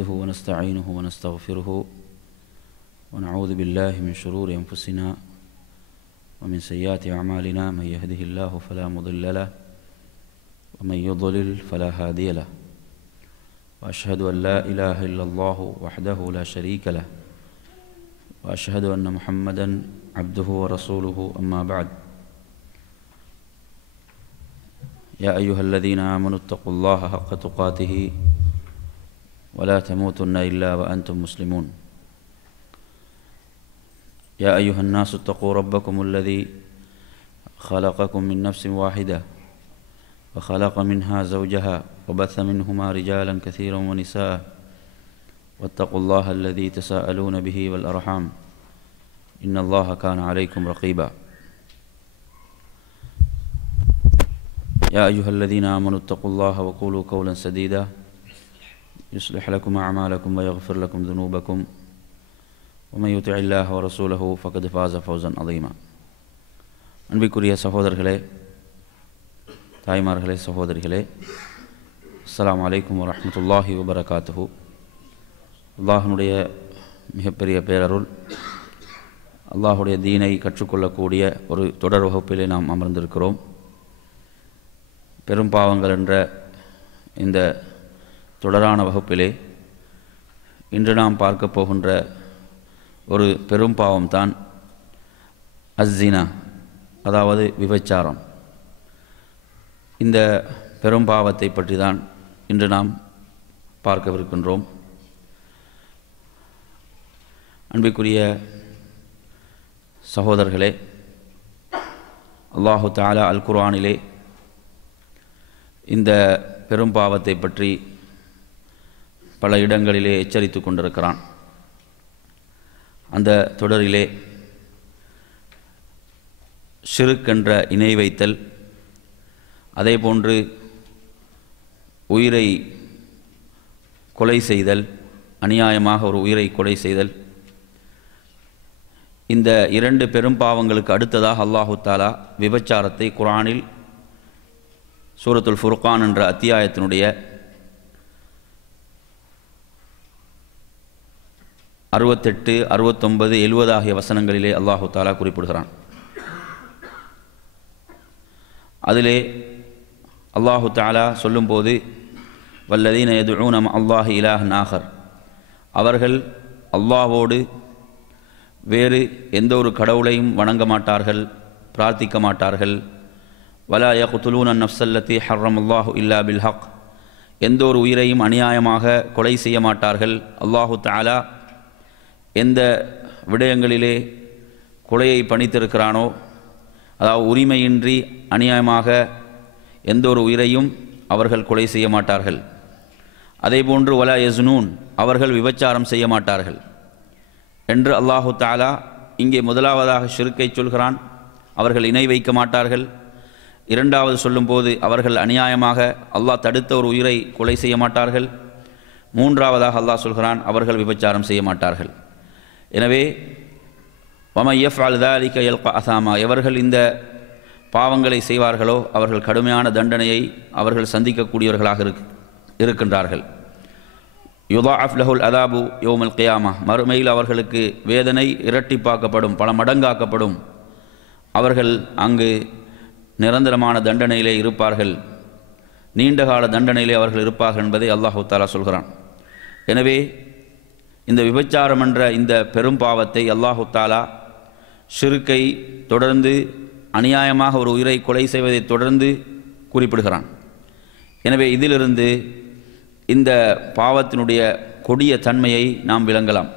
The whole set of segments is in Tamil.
نحمده ونستعينه ونستغفره ونعوذ بالله من شرور أنفسنا ومن سيئات أعمالنا من يهده الله فلا مضل له ومن يضلل فلا هادي له وأشهد أن لا إله إلا الله وحده لا شريك له وأشهد أن محمدا عبده ورسوله أما بعد يا أيها الذين آمنوا اتقوا الله حق تقاته ولا تموتن إلا وأنتم مسلمون يا أيها الناس اتقوا ربكم الذي خلقكم من نفس واحدة وخلق منها زوجها وبث منهما رجالا كثيرا ونساء واتقوا الله الذي تساءلون به والأرحام إن الله كان عليكم رقيبا يا أيها الذين آمنوا اتقوا الله وقولوا قولا سديدا يصلح لكم أعمالكم ويغفر لكم ذنوبكم ومن يطع الله ورسوله فقد فاز فوزا عظيما அன்பிற்குரிய சகோதரர்களே, தாய்மார்களே, சகோதரிகளே, அஸ்ஸலாமு அலைக்கும் வரஹ்மத்துல்லாஹி வபரகாத்துஹு. அல்லாஹ்வுடைய மிகப்பெரிய பேரருள், அல்லாஹ்வுடைய தீனை கற்றுக்கொள்ளக்கூடிய ஒரு தொடர் வகுப்பிலே நாம் அமர்ந்திருக்கிறோம். பெரும் பாவங்கள் என்ற இந்த தொடரான வகுப்பிலே இன்று நாம் பார்க்க போகின்ற ஒரு பெரும் பாவம்தான் அஸ்ஸினா, அதாவது விபச்சாரம். இந்த பெரும் பாவத்தை பற்றி தான் இன்று நாம் பார்க்கவிருக்கின்றோம். அன்பிற்குரிய சகோதரர்களே, அல்லாஹு தஆலா அல் குர்ஆனிலே இந்த பெரும் பாவத்தை பற்றி பல இடங்களிலே எச்சரித்து கொண்டிருக்கிறான். அந்த தொடரிலே ஷிர்க் என்ற இணை வைத்தல், அதேபோன்று உயிரை கொலை செய்தல், அநியாயமாக ஒரு உயிரை கொலை செய்தல், இந்த இரண்டு பெரும் பாவங்களுக்கு அடுத்ததாக அல்லாஹு தஆலா விபச்சாரத்தை குர்ஆனில் சூரத்துல் ஃபுர்கான் என்ற அத்தியாயத்தினுடைய 68, 69, 70 ஆகிய வசனங்களிலே அல்லாஹு தஆலா குறிப்பிடுகிறான். அதிலே அல்லாஹு தஆலா சொல்லும்போது, வல்லதீன யதுஊன மஅல்லாஹி இலாஹன் ஆகர், அவர்கள் அல்லாஹ்வோடு வேறு எந்த ஒரு கடவுளையும் வணங்க மாட்டார்கள், பிரார்த்திக்க மாட்டார்கள். வலா யக்துலூன நஃப்ஸல்லதி ஹர்ரமல்லாஹு இல்லா பில் ஹக், எந்த ஒரு உயிரையும் அநியாயமாக கொலை செய்ய மாட்டார்கள். அல்லாஹு தஆலா எந்த விடயங்களிலே கொலையை பணித்திருக்கிறானோ, அதாவது உரிமையின்றி அநியாயமாக எந்த ஒரு உயிரையும் அவர்கள் கொலை செய்ய மாட்டார்கள். அதேபோன்று வலா யஸ்னூன், அவர்கள் விபச்சாரம் செய்ய மாட்டார்கள் என்று அல்லாஹு தஆலா இங்கே முதலாவதாக ஷிர்க்கை சொல்கிறான். அவர்கள் இணை வைக்க மாட்டார்கள். இரண்டாவது சொல்லும்போது அவர்கள் அநியாயமாக அல்லாஹ் தடுத்த ஒரு உயிரை கொலை செய்ய மாட்டார்கள். மூன்றாவதாக அல்லாஹ் சொல்கிறான், அவர்கள் விபச்சாரம் செய்ய மாட்டார்கள். எனவே வமன் யஃஅல் ذلك يلقى அஸாமா, எவர்கள் இந்த பாவங்களை செய்வார்களோ அவர்கள் கடுமையான தண்டனையை அவர்கள் சந்திக்கக்கூடியவர்களாக இருக்கின்றார்கள். யுதாஅஃப் லஹுல் அதாபு யௌமல் கியாமா, மறுமையில் அவர்களுக்கு வேதனை இரட்டிப்பாக்கப்படும், பல மடங்காக்கப்படும். அவர்கள் அங்கு நிரந்தரமான தண்டனையிலே இருப்பார்கள், நீண்டகால தண்டனையிலே அவர்கள் இருப்பார்கள் என்பதை அல்லாஹு தஆலா சொல்கிறான். எனவே இந்த விபச்சாரம் என்ற இந்த பெரும் பாவத்தை அல்லாஹு தஆலா ஷிர்க்கை தொடர்ந்து அநியாயமாக ஒரு உயிரை கொலை செய்வதை தொடர்ந்து குறிப்பிடுகிறான். எனவே இதிலிருந்து இந்த பாவத்தினுடைய கொடிய தன்மையை நாம் விளங்கலாம்.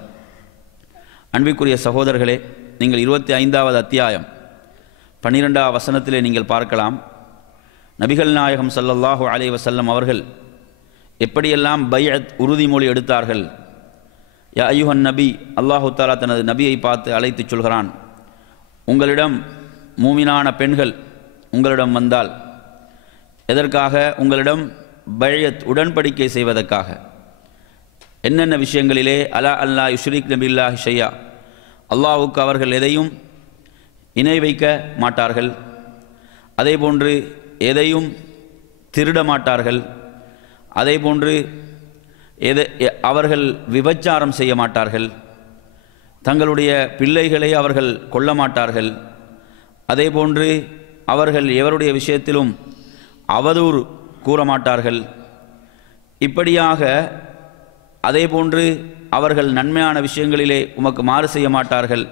அன்பிற்குரிய சகோதரர்களே, நீங்கள் 25வது அத்தியாயம் 12வது வசனத்திலே நீங்கள் பார்க்கலாம், நபிகள் நாயகம் ஸல்லல்லாஹு அலைஹி வஸல்லம் அவர்கள் எப்படியெல்லாம் பைஅத் உறுதிமொழி எடுத்தார்கள். யா அய்யுஹன் நபி, அல்லாஹு தஆலா தனது நபியை பார்த்து அழைத்து சொல்கிறான், உங்களிடம் மூமினான பெண்கள் உங்களிடம் வந்தால் எதற்காக? உங்களிடம் பைஅத் உடன்படிக்கை செய்வதற்காக. என்னென்ன விஷயங்களிலே? அலா அல்லா யுஷ்ரிக்ன பில்லாஹி ஷையா, அல்லாஹ்வுக்கு அவர்கள் எதையும் இணை வைக்க மாட்டார்கள், அதேபோன்று எதையும் திருட மாட்டார்கள், அதேபோன்று அவர்கள் விபச்சாரம் செய்ய மாட்டார்கள், தங்களுடைய பிள்ளைகளை அவர்கள் கொல்ல மாட்டார்கள், அதே போன்று அவர்கள் எவருடைய விஷயத்திலும் அவதூறு கூற மாட்டார்கள். இப்படியாக அதே போன்று அவர்கள் நன்மையான விஷயங்களிலே உமக்கு மாறு செய்ய மாட்டார்கள்.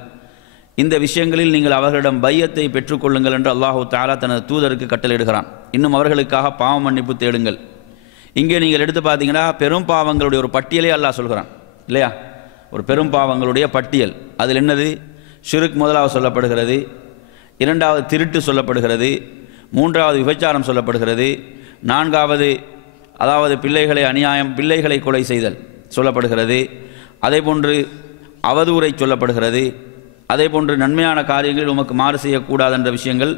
இந்த விஷயங்களில் நீங்கள் அவர்களிடம் பையத்தை பெற்றுக்கொள்ளுங்கள் என்று அல்லாஹு தஆலா தனது தூதருக்கு கட்டளையிடுகிறான். இன்னும் அவர்களுக்காக பாவ மன்னிப்பு தேடுங்கள். இங்கே நீங்கள் எடுத்து பார்த்தீங்கன்னா பெரும் பாவங்களுடைய ஒரு பட்டியலே அல்லாஹ் சொல்கிறான் இல்லையா? ஒரு பெரும் பாவங்களுடைய பட்டியல். அதில் என்னது? ஷிர்க் முதலாவது சொல்லப்படுகிறது, இரண்டாவது திருட்டு சொல்லப்படுகிறது, மூன்றாவது விபச்சாரம் சொல்லப்படுகிறது, நான்காவது அதாவது பிள்ளைகளை கொலை செய்தல் சொல்லப்படுகிறது, அதே போன்று அவதூறை சொல்லப்படுகிறது, அதே போன்று நன்மையான காரியங்களில் உமக்கு மாறு செய்யக்கூடாது என்ற விஷயங்கள்.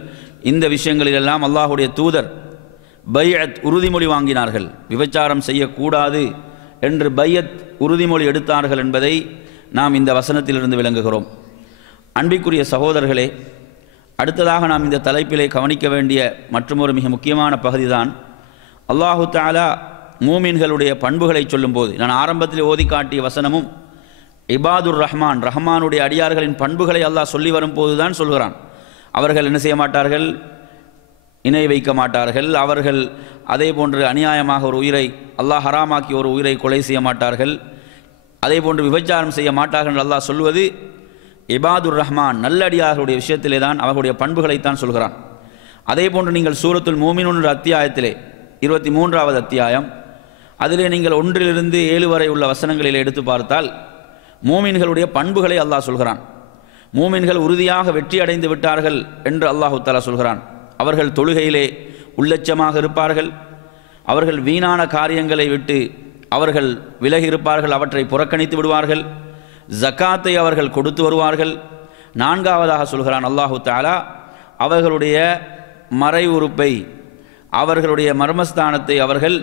இந்த விஷயங்களிலெல்லாம் அல்லாஹுடைய தூதர் பையத் உறுதிமொழி வாங்கினார்கள். விபச்சாரம் செய்யக்கூடாது என்று பையத் உறுதிமொழி எடுத்தார்கள் என்பதை நாம் இந்த வசனத்திலிருந்து விளங்குகிறோம். அன்பிற்குரிய சகோதரர்களே, அடுத்ததாக நாம் இந்த தலைப்பிலே கவனிக்க வேண்டிய மற்றொரு மிக முக்கியமான பகுதிதான் அல்லாஹு தஆலா மூமின்களுடைய பண்புகளை சொல்லும்போது, நான் ஆரம்பத்தில் ஓதி காட்டிய வசனமும் இபாதுர் ரஹ்மான், ரஹ்மானுடைய அடியார்களின் பண்புகளை அல்லாஹ் சொல்லி வரும்போது தான் சொல்கிறான். அவர்கள் என்ன செய்ய மாட்டார்கள்? இணை வைக்க மாட்டார்கள். அவர்கள் அதே போன்று அநியாயமாக ஒரு உயிரை, அல்லாஹ் ஹராமாக்கி ஒரு உயிரை கொலை செய்ய மாட்டார்கள். அதே போன்று விபச்சாரம் செய்ய மாட்டார்கள் என்று அல்லாஹ் சொல்வது இபாதுர் ரஹ்மான் நல்லடியார்களுடைய விஷயத்திலே தான், அவர்களுடைய பண்புகளைத்தான் சொல்கிறான். அதே போன்று நீங்கள் சூரத்துல் மூமினூன் என்ற அத்தியாயத்திலே 23வது அத்தியாயம், அதிலே நீங்கள் 1 to 7 வரை உள்ள வசனங்களில் எடுத்து பார்த்தால் மூமின்களுடைய பண்புகளை அல்லாஹ் சொல்கிறான். மூமின்கள் உறுதியாக வெற்றி அடைந்து விட்டார்கள் என்று அல்லாஹு தஆலா சொல்கிறான். அவர்கள் தொழுகையிலே உள்ளச்சமாக இருப்பார்கள், அவர்கள் வீணான காரியங்களை விட்டு அவர்கள் விலகி இருப்பார்கள், அவற்றை புறக்கணித்து விடுவார்கள், ஜக்காத்தை அவர்கள் கொடுத்து வருவார்கள். நான்காவதாக சொல்கிறான் அல்லாஹு தஆலா, அவர்களுடைய மறை உறுப்பை, அவர்களுடைய மர்மஸ்தானத்தை அவர்கள்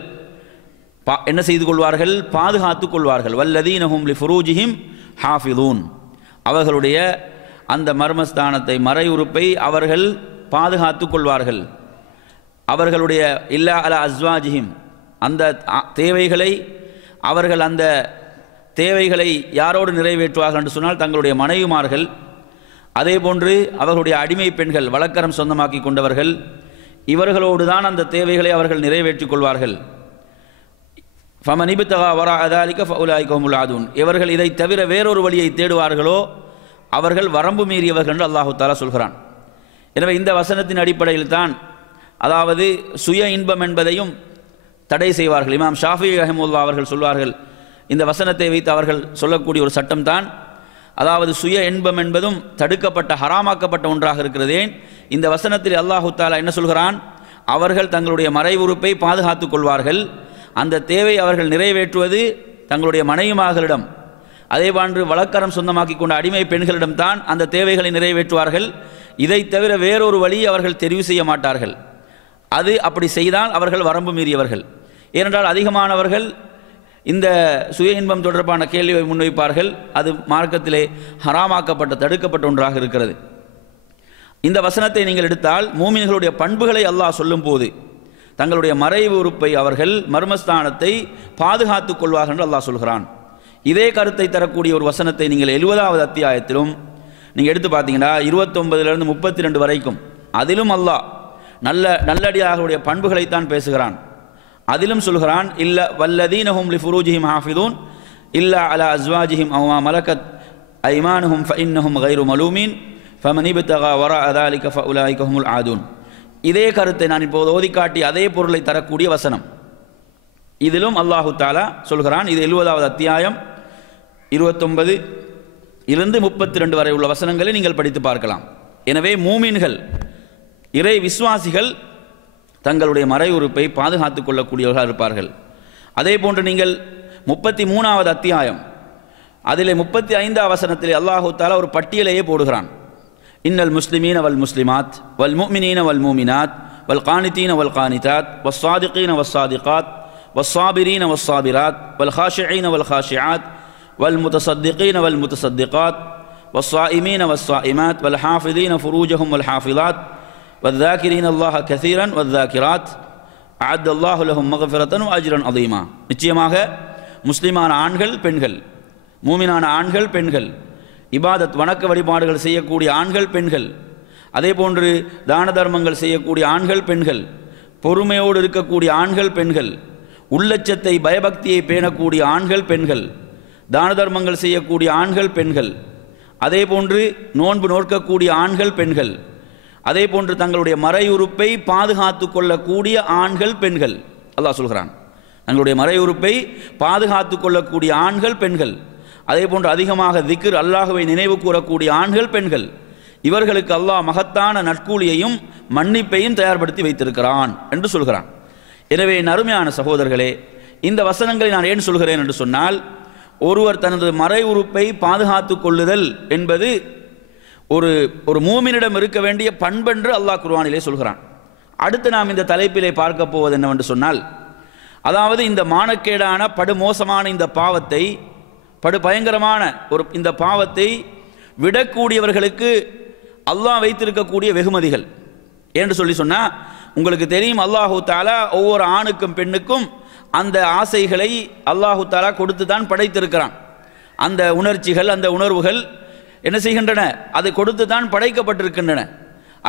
என்ன செய்து கொள்வார்கள்? பாதுகாத்து கொள்வார்கள். வல்லதீனஹும் லிஃபுரூஜிஹிம் ஹாஃபிதூன், அவர்களுடைய அந்த மர்மஸ்தானத்தை, மறை உறுப்பை அவர்கள் பாதுகாத்து கொள்வார்கள். அவர்களுடைய இல்லா அலா அஸ்வாஜிஹிம், அந்த தேவைகளை அவர்கள் அந்த தேவைகளை யாரோடு நிறைவேற்றுவார்கள் என்று சொன்னால் தங்களுடைய மனைவிமார்கள், அதே போன்று அவர்களுடைய அடிமை பெண்கள், வழக்கரம் சொந்தமாக்கி கொண்டவர்கள், இவர்களோடு தான் அந்த தேவைகளை அவர்கள் நிறைவேற்றிக் கொள்வார்கள். ஃபமன் இப்தகா வராஅ ஸாலிக ஃபஉலாயிக ஹுமுல் ஆதூன், இவர்கள் இதை தவிர வேறொரு வழியை தேடுவார்களோ அவர்கள் வரம்பு மீறியவர்கள் என்று அல்லாஹு தஆலா சொல்கிறான். எனவே இந்த வசனத்தின் அடிப்படையில் தான் அதாவது சுய இன்பம் என்பதையும் தடை செய்வார்கள். இமாம் ஷாஃபிஈ ரஹிமஹுல்லாஹ் அவர்கள் சொல்வார்கள், இந்த வசனத்தை வைத்து அவர்கள் சொல்லக்கூடிய ஒரு சட்டம் தான், அதாவது சுய இன்பம் என்பதும் தடுக்கப்பட்ட ஹராமாக்கப்பட்ட ஒன்றாக இருக்கிறதே. இந்த வசனத்தில் அல்லாஹு தஆலா என்ன சொல்கிறான்? அவர்கள் தங்களுடைய மறை உறுப்பை பாதுகாத்துக் கொள்வார்கள். அந்த தேவை அவர்கள் நிறைவேற்றுவது தங்களுடைய மனைவிமார்களிடம், அதே போன்று வழக்கரம் சொந்தமாக்கி கொண்ட அடிமை பெண்களிடம் தான் அந்த தேவைகளை நிறைவேற்றுவார்கள். இதை தவிர வேறொரு வழி அவர்கள் தெரிவு செய்ய மாட்டார்கள். அது அப்படி செய்தால் அவர்கள் வரம்பு மீறியவர்கள். ஏனென்றால் அதிகமானவர்கள் இந்த சுய இன்பம் தொடர்பான கேள்வியை முன்வைப்பார்கள். அது மார்க்கத்திலே ஹராமாக்கப்பட்ட தடுக்கப்பட்ட ஒன்றாக இருக்கிறது. இந்த வசனத்தை நீங்கள் எடுத்தால் மூமின்களுடைய பண்புகளை அல்லாஹ் சொல்லும் போது தங்களுடைய மறைவு உறுப்பை, அவர்கள் மர்மஸ்தானத்தை பாதுகாத்துக் கொள்வார்கள் என்று அல்லாஹ் சொல்கிறான். இதே கருத்தை தரக்கூடிய ஒரு வசனத்தை நீங்கள் 70வது அத்தியாயத்திலும் நீங்கள் எடுத்து பார்த்தீங்கன்னா 29 to 32 வரைக்கும், அதிலும் அல்லாஹ் நல்லடியார்களுடைய பண்புகளைத்தான் பேசுகிறான். அதிலும் சொல்கிறான், இல்ல வல்லதீனஹும் லிஃபுரூஜிஹிம் ஹாஃபிதூன் இல்லா அலா அஸ்வாஜிஹிம் அவ் மா மலக்கத் ஐமானுஹும் ஃபஇன்னஹும் கைரு மலூமீன் ஃபமன் இப்தகா வராஅ ஸாலிக ஃபஉலாயிக ஹுமுல் ஆதூன். இதே கருத்தை நான் இப்போது ஓதிக்காட்டி அதே பொருளை தரக்கூடிய வசனம் இதிலும் அல்லாஹு தஆலா சொல்கிறான். இது 70வது அத்தியாயம் 29 to 32 வரை உள்ள வசனங்களை நீங்கள் படித்து பார்க்கலாம். எனவே மூமின்கள், இறை விசுவாசிகள் தங்களுடைய மறை உறுப்பை பாதுகாத்துக் கொள்ளக்கூடியவர்களாக இருப்பார்கள். அதே போன்று நீங்கள் 33வது அத்தியாயம் அதிலே 35வது வசனத்திலே அல்லாஹு தஆலா ஒரு பட்டியலையே போடுகிறான். இன்னல் முஸ்லிமீன வல் முஸ்லிமாத் வல் முஃமினீன வல் முஃமினாத் வல் கானிதீன வல் கானிதாத் வஸ் ஸாதிகீன வஸ் ஸாதிகாத் வஸ் ஸாபிரீன வஸ் ஸாபிராத் வல் காஷிஈன வல் காஷிஆத் வல் முத்தஸத்திகீன வல் முத்தஸத்திகாத் வஸ் ஸாயிமீன வஸ் ஸாயிமாத் வல் ஹாஃபிதீன ஃபுரூஜஹும் வல் ஹாஃபிதாத் வذாக்கிரீன அல்லாஹ கஸீரன் வذாக்கிராத் அஅத்தல்லாஹு லஹும் மக்ஃபிரத்தன் வ அஜ்ரன் அதீமா. நிச்சயமாக முஸ்லிமான ஆண்கள் பெண்கள், மூமினான ஆண்கள் பெண்கள், இபாதத் வணக்க வழிபாடுகள் செய்யக்கூடிய ஆண்கள் பெண்கள், அதே போன்று தான தர்மங்கள் செய்யக்கூடிய ஆண்கள் பெண்கள், பொறுமையோடு இருக்கக்கூடிய ஆண்கள் பெண்கள், உள்ளச்சத்தை பயபக்தியை பேணக்கூடிய ஆண்கள் பெண்கள், தான தர்மங்கள் செய்யக்கூடிய ஆண்கள் பெண்கள், அதே போன்று நோன்பு நோக்கக்கூடிய ஆண்கள் பெண்கள், அதே போன்று தங்களுடைய மறையுறுப்பை பாதுகாத்து கொள்ளக்கூடிய ஆண்கள் பெண்கள். அல்லாஹ் சொல்கிறான், தங்களுடைய மறையுறுப்பை பாதுகாத்து கொள்ளக்கூடிய ஆண்கள் பெண்கள், அதே போன்று அதிகமாக திக்ர் அல்லாஹ்வை நினைவு கூறக்கூடிய ஆண்கள் பெண்கள், இவர்களுக்கு அல்லாஹ் மகத்தான நற்கூலியையும் மன்னிப்பையும் தயார்படுத்தி வைத்திருக்கிறான் என்று சொல்கிறான். எனவே நறுமையான சகோதரர்களே, இந்த வசனங்களை நான் ஏன் சொல்கிறேன் என்று சொன்னால், ஒருவர் தனது மறை உறுப்பை பாதுகாத்து கொள்ளுதல் என்பது ஒரு மூமினிடம் இருக்க வேண்டிய பண்பென்று அல்லாஹ் குர்ஆனிலே சொல்கிறான். அடுத்து நாம் இந்த தலைப்பிலே பார்க்க போவது என்னவென்று சொன்னால், அதாவது இந்த மானக்கேடான படுமோசமான இந்த பாவத்தை, படு பயங்கரமான இந்த பாவத்தை விடக்கூடியவர்களுக்கு அல்லாஹ் வைத்திருக்கக்கூடிய வெகுமதிகள் என்று சொன்னால், உங்களுக்கு தெரியும், அல்லாஹு தஆலா ஒவ்வொரு ஆணுக்கும் பெண்ணுக்கும் அந்த ஆசைகளை அல்லாஹு தஆலா கொடுத்து தான் படைத்திருக்கிறான். அந்த உணர்ச்சிகள், அந்த உணர்வுகள் என்ன செய்கின்றன? அதை கொடுத்து தான் படைக்கப்பட்டிருக்கின்றன.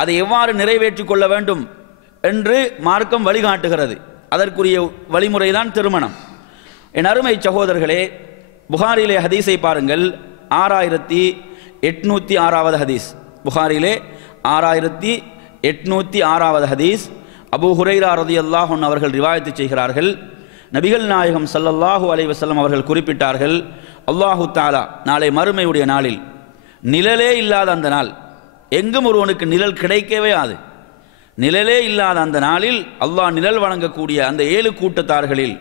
அதை எவ்வாறு நிறைவேற்றி கொள்ள வேண்டும் என்று மார்க்கம் வழிகாட்டுகிறது. அதற்குரிய வழிமுறை தான் திருமணம். என் அருமை சகோதரர்களே, புகாரிலே ஹதீஸை பாருங்கள். 6806வது ஹதீஸ், புகாரிலே 6806வது ஹதீஸ். அபூ ஹுரைரா ரலியல்லாஹு அன்ஹு அவர்கள் ரிவாயத்து செய்கிறார்கள். நபிகள் நாயகம் ஸல்லல்லாஹு அலைஹி வஸல்லம் அவர்கள் குறிப்பிட்டார்கள், அல்லாஹு தஆலா நாளை மறுமையுடைய நாளில், நிழலே இல்லாத அந்த நாள், எங்கும் ஒருவனுக்கு நிழல் கிடைக்கவே ஆது, நிழலே இல்லாத அந்த நாளில் அல்லாஹ் நிழல் வழங்கக்கூடிய அந்த 7 கூட்டத்தார்களில்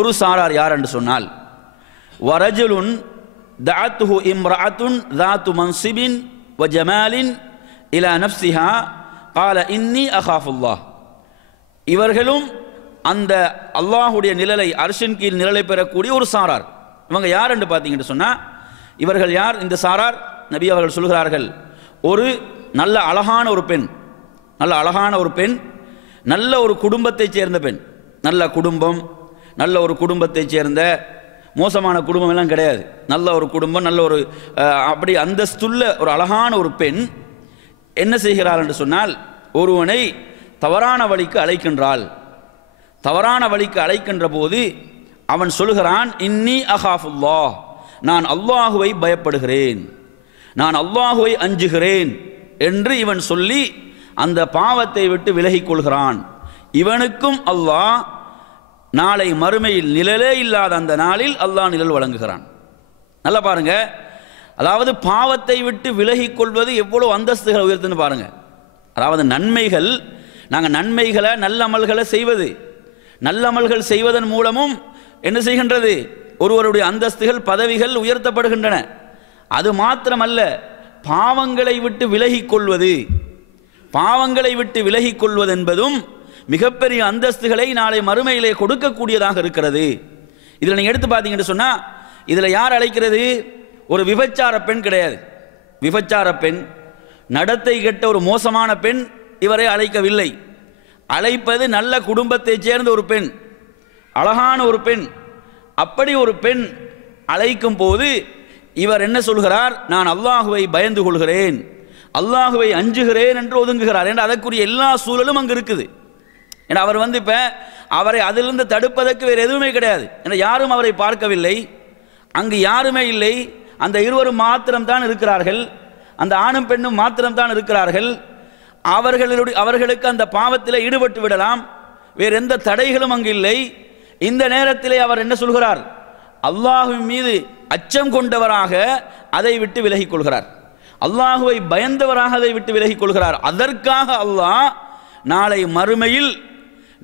ஒரு சாரார் யார் என்று சொன்னால், வரஜுலுன் தஅத்துஹு இம்ரஅத்துன் ذات منصب وجمال الى نفسها قال اني اخاف الله. இவர்களும் அந்த அல்லாஹ்வுடைய நிழலை, அர்ஷின் கீழ் நிழலை பெறக்கூடிய ஒரு சாரார். இவங்க யார் என்று பார்த்தீங்கன்னு சொன்னா, இவர்கள் யார்? இந்த சாரார், நபி அவர்கள் சொல்கிறார்கள், ஒரு நல்ல அழகான ஒரு பெண், நல்ல அழகான ஒரு பெண், நல்ல ஒரு குடும்பத்தைச் சேர்ந்த பெண், நல்ல குடும்பம், நல்ல ஒரு குடும்பத்தைச் சேர்ந்த, மோசமான குடும்பம் எல்லாம் கிடையாது, நல்ல ஒரு குடும்பம், நல்ல ஒரு அப்படி அந்தஸ்துள்ள ஒரு அழகான ஒரு பெண் என்ன செய்கிறாள் என்று சொன்னால், ஒருவனை தவறான வழிக்கு அழைக்கின்றாள். தவறான வழிக்கு அழைக்கின்ற போது அவன் சொல்கிறான், இன்னி அகாஃபுல்லாஹ், நான் அல்லாஹுவை பயப்படுகிறேன், நான் அல்லாஹுவை அஞ்சுகிறேன் என்று இவன் சொல்லி அந்த பாவத்தை விட்டு விலகிக் கொள்கிறான். இவனுக்கும் அல்லாஹ் நாளை மறுமையில் நிழலே இல்லாத அந்த நாளில் அல்லாஹ் நிழல் வழங்குகிறான். நல்லா பாருங்க, அதாவது பாவத்தை விட்டு விலகிக் கொள்வது எவ்வளவு அந்தஸ்துகளை உயர்த்துன்னு பாருங்க. அதாவது நன்மைகள், நாங்கள் நன்மைகளை, நல்லமல்களை செய்வது, நல்லமல்கள் செய்வதன் மூலமும் என்ன செய்கின்றது? ஒருவருடைய அந்தஸ்துகள், பதவிகள் உயர்த்தப்படுகின்றன. அது மாத்திரமல்ல, பாவங்களை விட்டு விலகிக் கொள்வது, பாவங்களை விட்டு விலகிக் கொள்வது என்பதும் மிகப்பெரிய அந்தஸ்துகளை நாளை மறுமையிலே கொடுக்கக்கூடியதாக இருக்கிறது. இதில் நீங்கள் எடுத்து பார்த்தீங்கன்னு சொன்னால், இதில் யார் அழைக்கிறது? ஒரு விபச்சார பெண் கிடையாது. விபச்சார பெண், நடத்தை கெட்ட ஒரு மோசமான பெண் இவரை அழைக்கவில்லை. அழைப்பது நல்ல குடும்பத்தைச் சேர்ந்த ஒரு பெண், அழகான ஒரு பெண். அப்படி ஒரு பெண் அழைக்கும் போது இவர் என்ன சொல்கிறார்? நான் அல்லாஹுவை பயந்து கொள்கிறேன், அல்லாஹுவை அஞ்சுகிறேன் என்று ஒதுங்குகிறார். ஏன்னா அதற்குரிய எல்லா சூழலும் அங்கு இருக்குது. ஏன்னா அவர் இப்போ அவரை அதிலிருந்து தடுப்பதற்கு வேறு எதுவுமே கிடையாது. ஏன்னா யாரும் அவரை பார்க்கவில்லை, அங்கு யாருமே இல்லை, அந்த இருவரும் மாத்திரம்தான் இருக்கிறார்கள், அந்த ஆணும் பெண்ணும் மாத்திரம்தான் இருக்கிறார்கள். அவர்களுக்கு அந்த பாவத்தில் ஈடுபட்டு விடலாம், வேறு எந்த தடைகளும் அங்கு இல்லை. இந்த நேரத்திலே அவர் என்ன சொல்கிறார்? அல்லாஹ்வின் மீது அச்சம் கொண்டவராக அதை விட்டு விலகிக் கொள்கிறார், அல்லாஹுவை பயந்தவராக அதை விட்டு விலகிக் கொள்கிறார். அதற்காக அல்லாஹ் நாளை மறுமையில்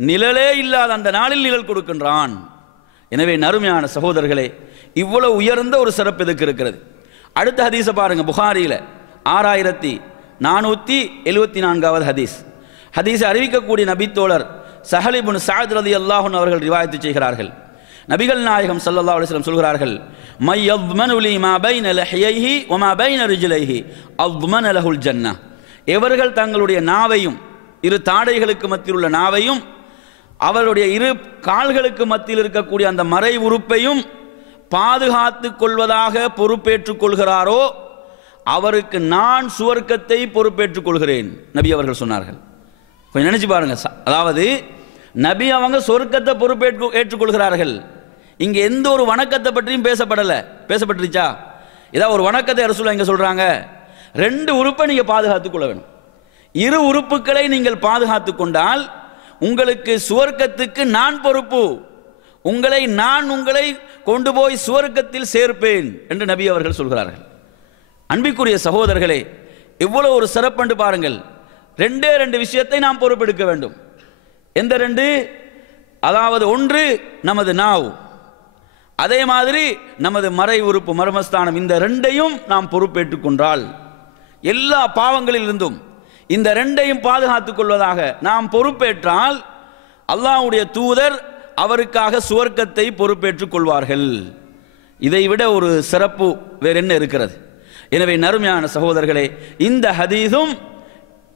நிழலே இல்லாத அந்த நாளில் நிழல் கொடுக்கின்றான். எனவே நறுமையான சகோதரர்களே, இவ்வளவு உயர்ந்த ஒரு சிறப்பு இதுக்கு இருக்கிறது. அடுத்த ஹதீஸை பாருங்க, புகாரியில் 6474வது ஹதீஸ். ஹதீஸை அறிவிக்கக்கூடிய நபித்தோழர் சஹல் இப்னு சஅத் ரலியல்லாஹு அன்ஹு அவர்கள் ரிவாயத்து செய்கிறார்கள். நபிகள் நாயகம் ஸல்லல்லாஹு அலைஹி வஸல்லம் சொல்கிறார்கள், மை யضمنு லி மா பைன லஹ்யைஹி வ மா பைன ரிஜ்லைஹி அضمن லஹுல் ஜன்னah. எவர்கள் தங்களுடைய நாவையும், இரு தாடைகளுக்கு மத்தியில் உள்ள நாவையும், அவருடைய இரு கால்களுக்கு மத்தியில் இருக்கக்கூடிய அந்த மறை உறுப்பையும் பாதுகாத்து கொள்வதாக பொறுப்பேற்றுக் கொள்கிறாரோ அவருக்கு நான் சுவர்க்கத்தை பொறுப்பேற்றுக் கொள்கிறேன் நபி அவர்கள் சொன்னார்கள். கொஞ்சம் நினைச்சு பாருங்க. அதாவது நபி அவங்க சொர்க்கத்தை ஏற்றுக்கொள்கிறார்கள். இங்க எந்த ஒரு வணக்கத்தை பற்றியும் பேசப்பட்டுருச்சா? ஏதாவது ஒரு வணக்கத்தை ரசூலுல்லாஹ் இங்க சொல்றாங்க, 2 உறுப்பை நீங்க பாதுகாத்துக் கொள்ள வேண்டும். இரு உறுப்புகளை நீங்கள் பாதுகாத்துக் கொண்டால் உங்களுக்கு சுவர்க்கத்துக்கு நான் பொறுப்பு, உங்களை கொண்டு போய் சுவர்க்கத்தில் சேர்ப்பேன் என்று நபி அவர்கள் சொல்கிறார்கள். அன்பிற்குரிய சகோதரர்களே, இவ்வளவு ஒரு சிறப்பு பாருங்கள். 2 விஷயத்தை நாம் பொறுப்பெடுக்க வேண்டும். எந்த 2? அதாவது ஒன்று நமது நாவு, அதே மாதிரி நமது மறை உறுப்பு மர்மஸ்தானம். இந்த 2ஐயும் நாம் பொறுப்பேற்றுக் கொண்டால் எல்லா பாவங்களில் இருந்தும் இந்த 2ஐயும் பாதுகாத்துக் கொள்வதாக நாம் பொறுப்பேற்றால் அல்லாஹ்வுடைய தூதர் அவருக்காக சுவர்க்கத்தை பொறுப்பேற்றுக் கொள்வார்கள். இதைவிட ஒரு சிறப்பு வேற என்ன இருக்கிறது? எனவே நறுமையான சகோதரர்களே, இந்த ஹதீஸும்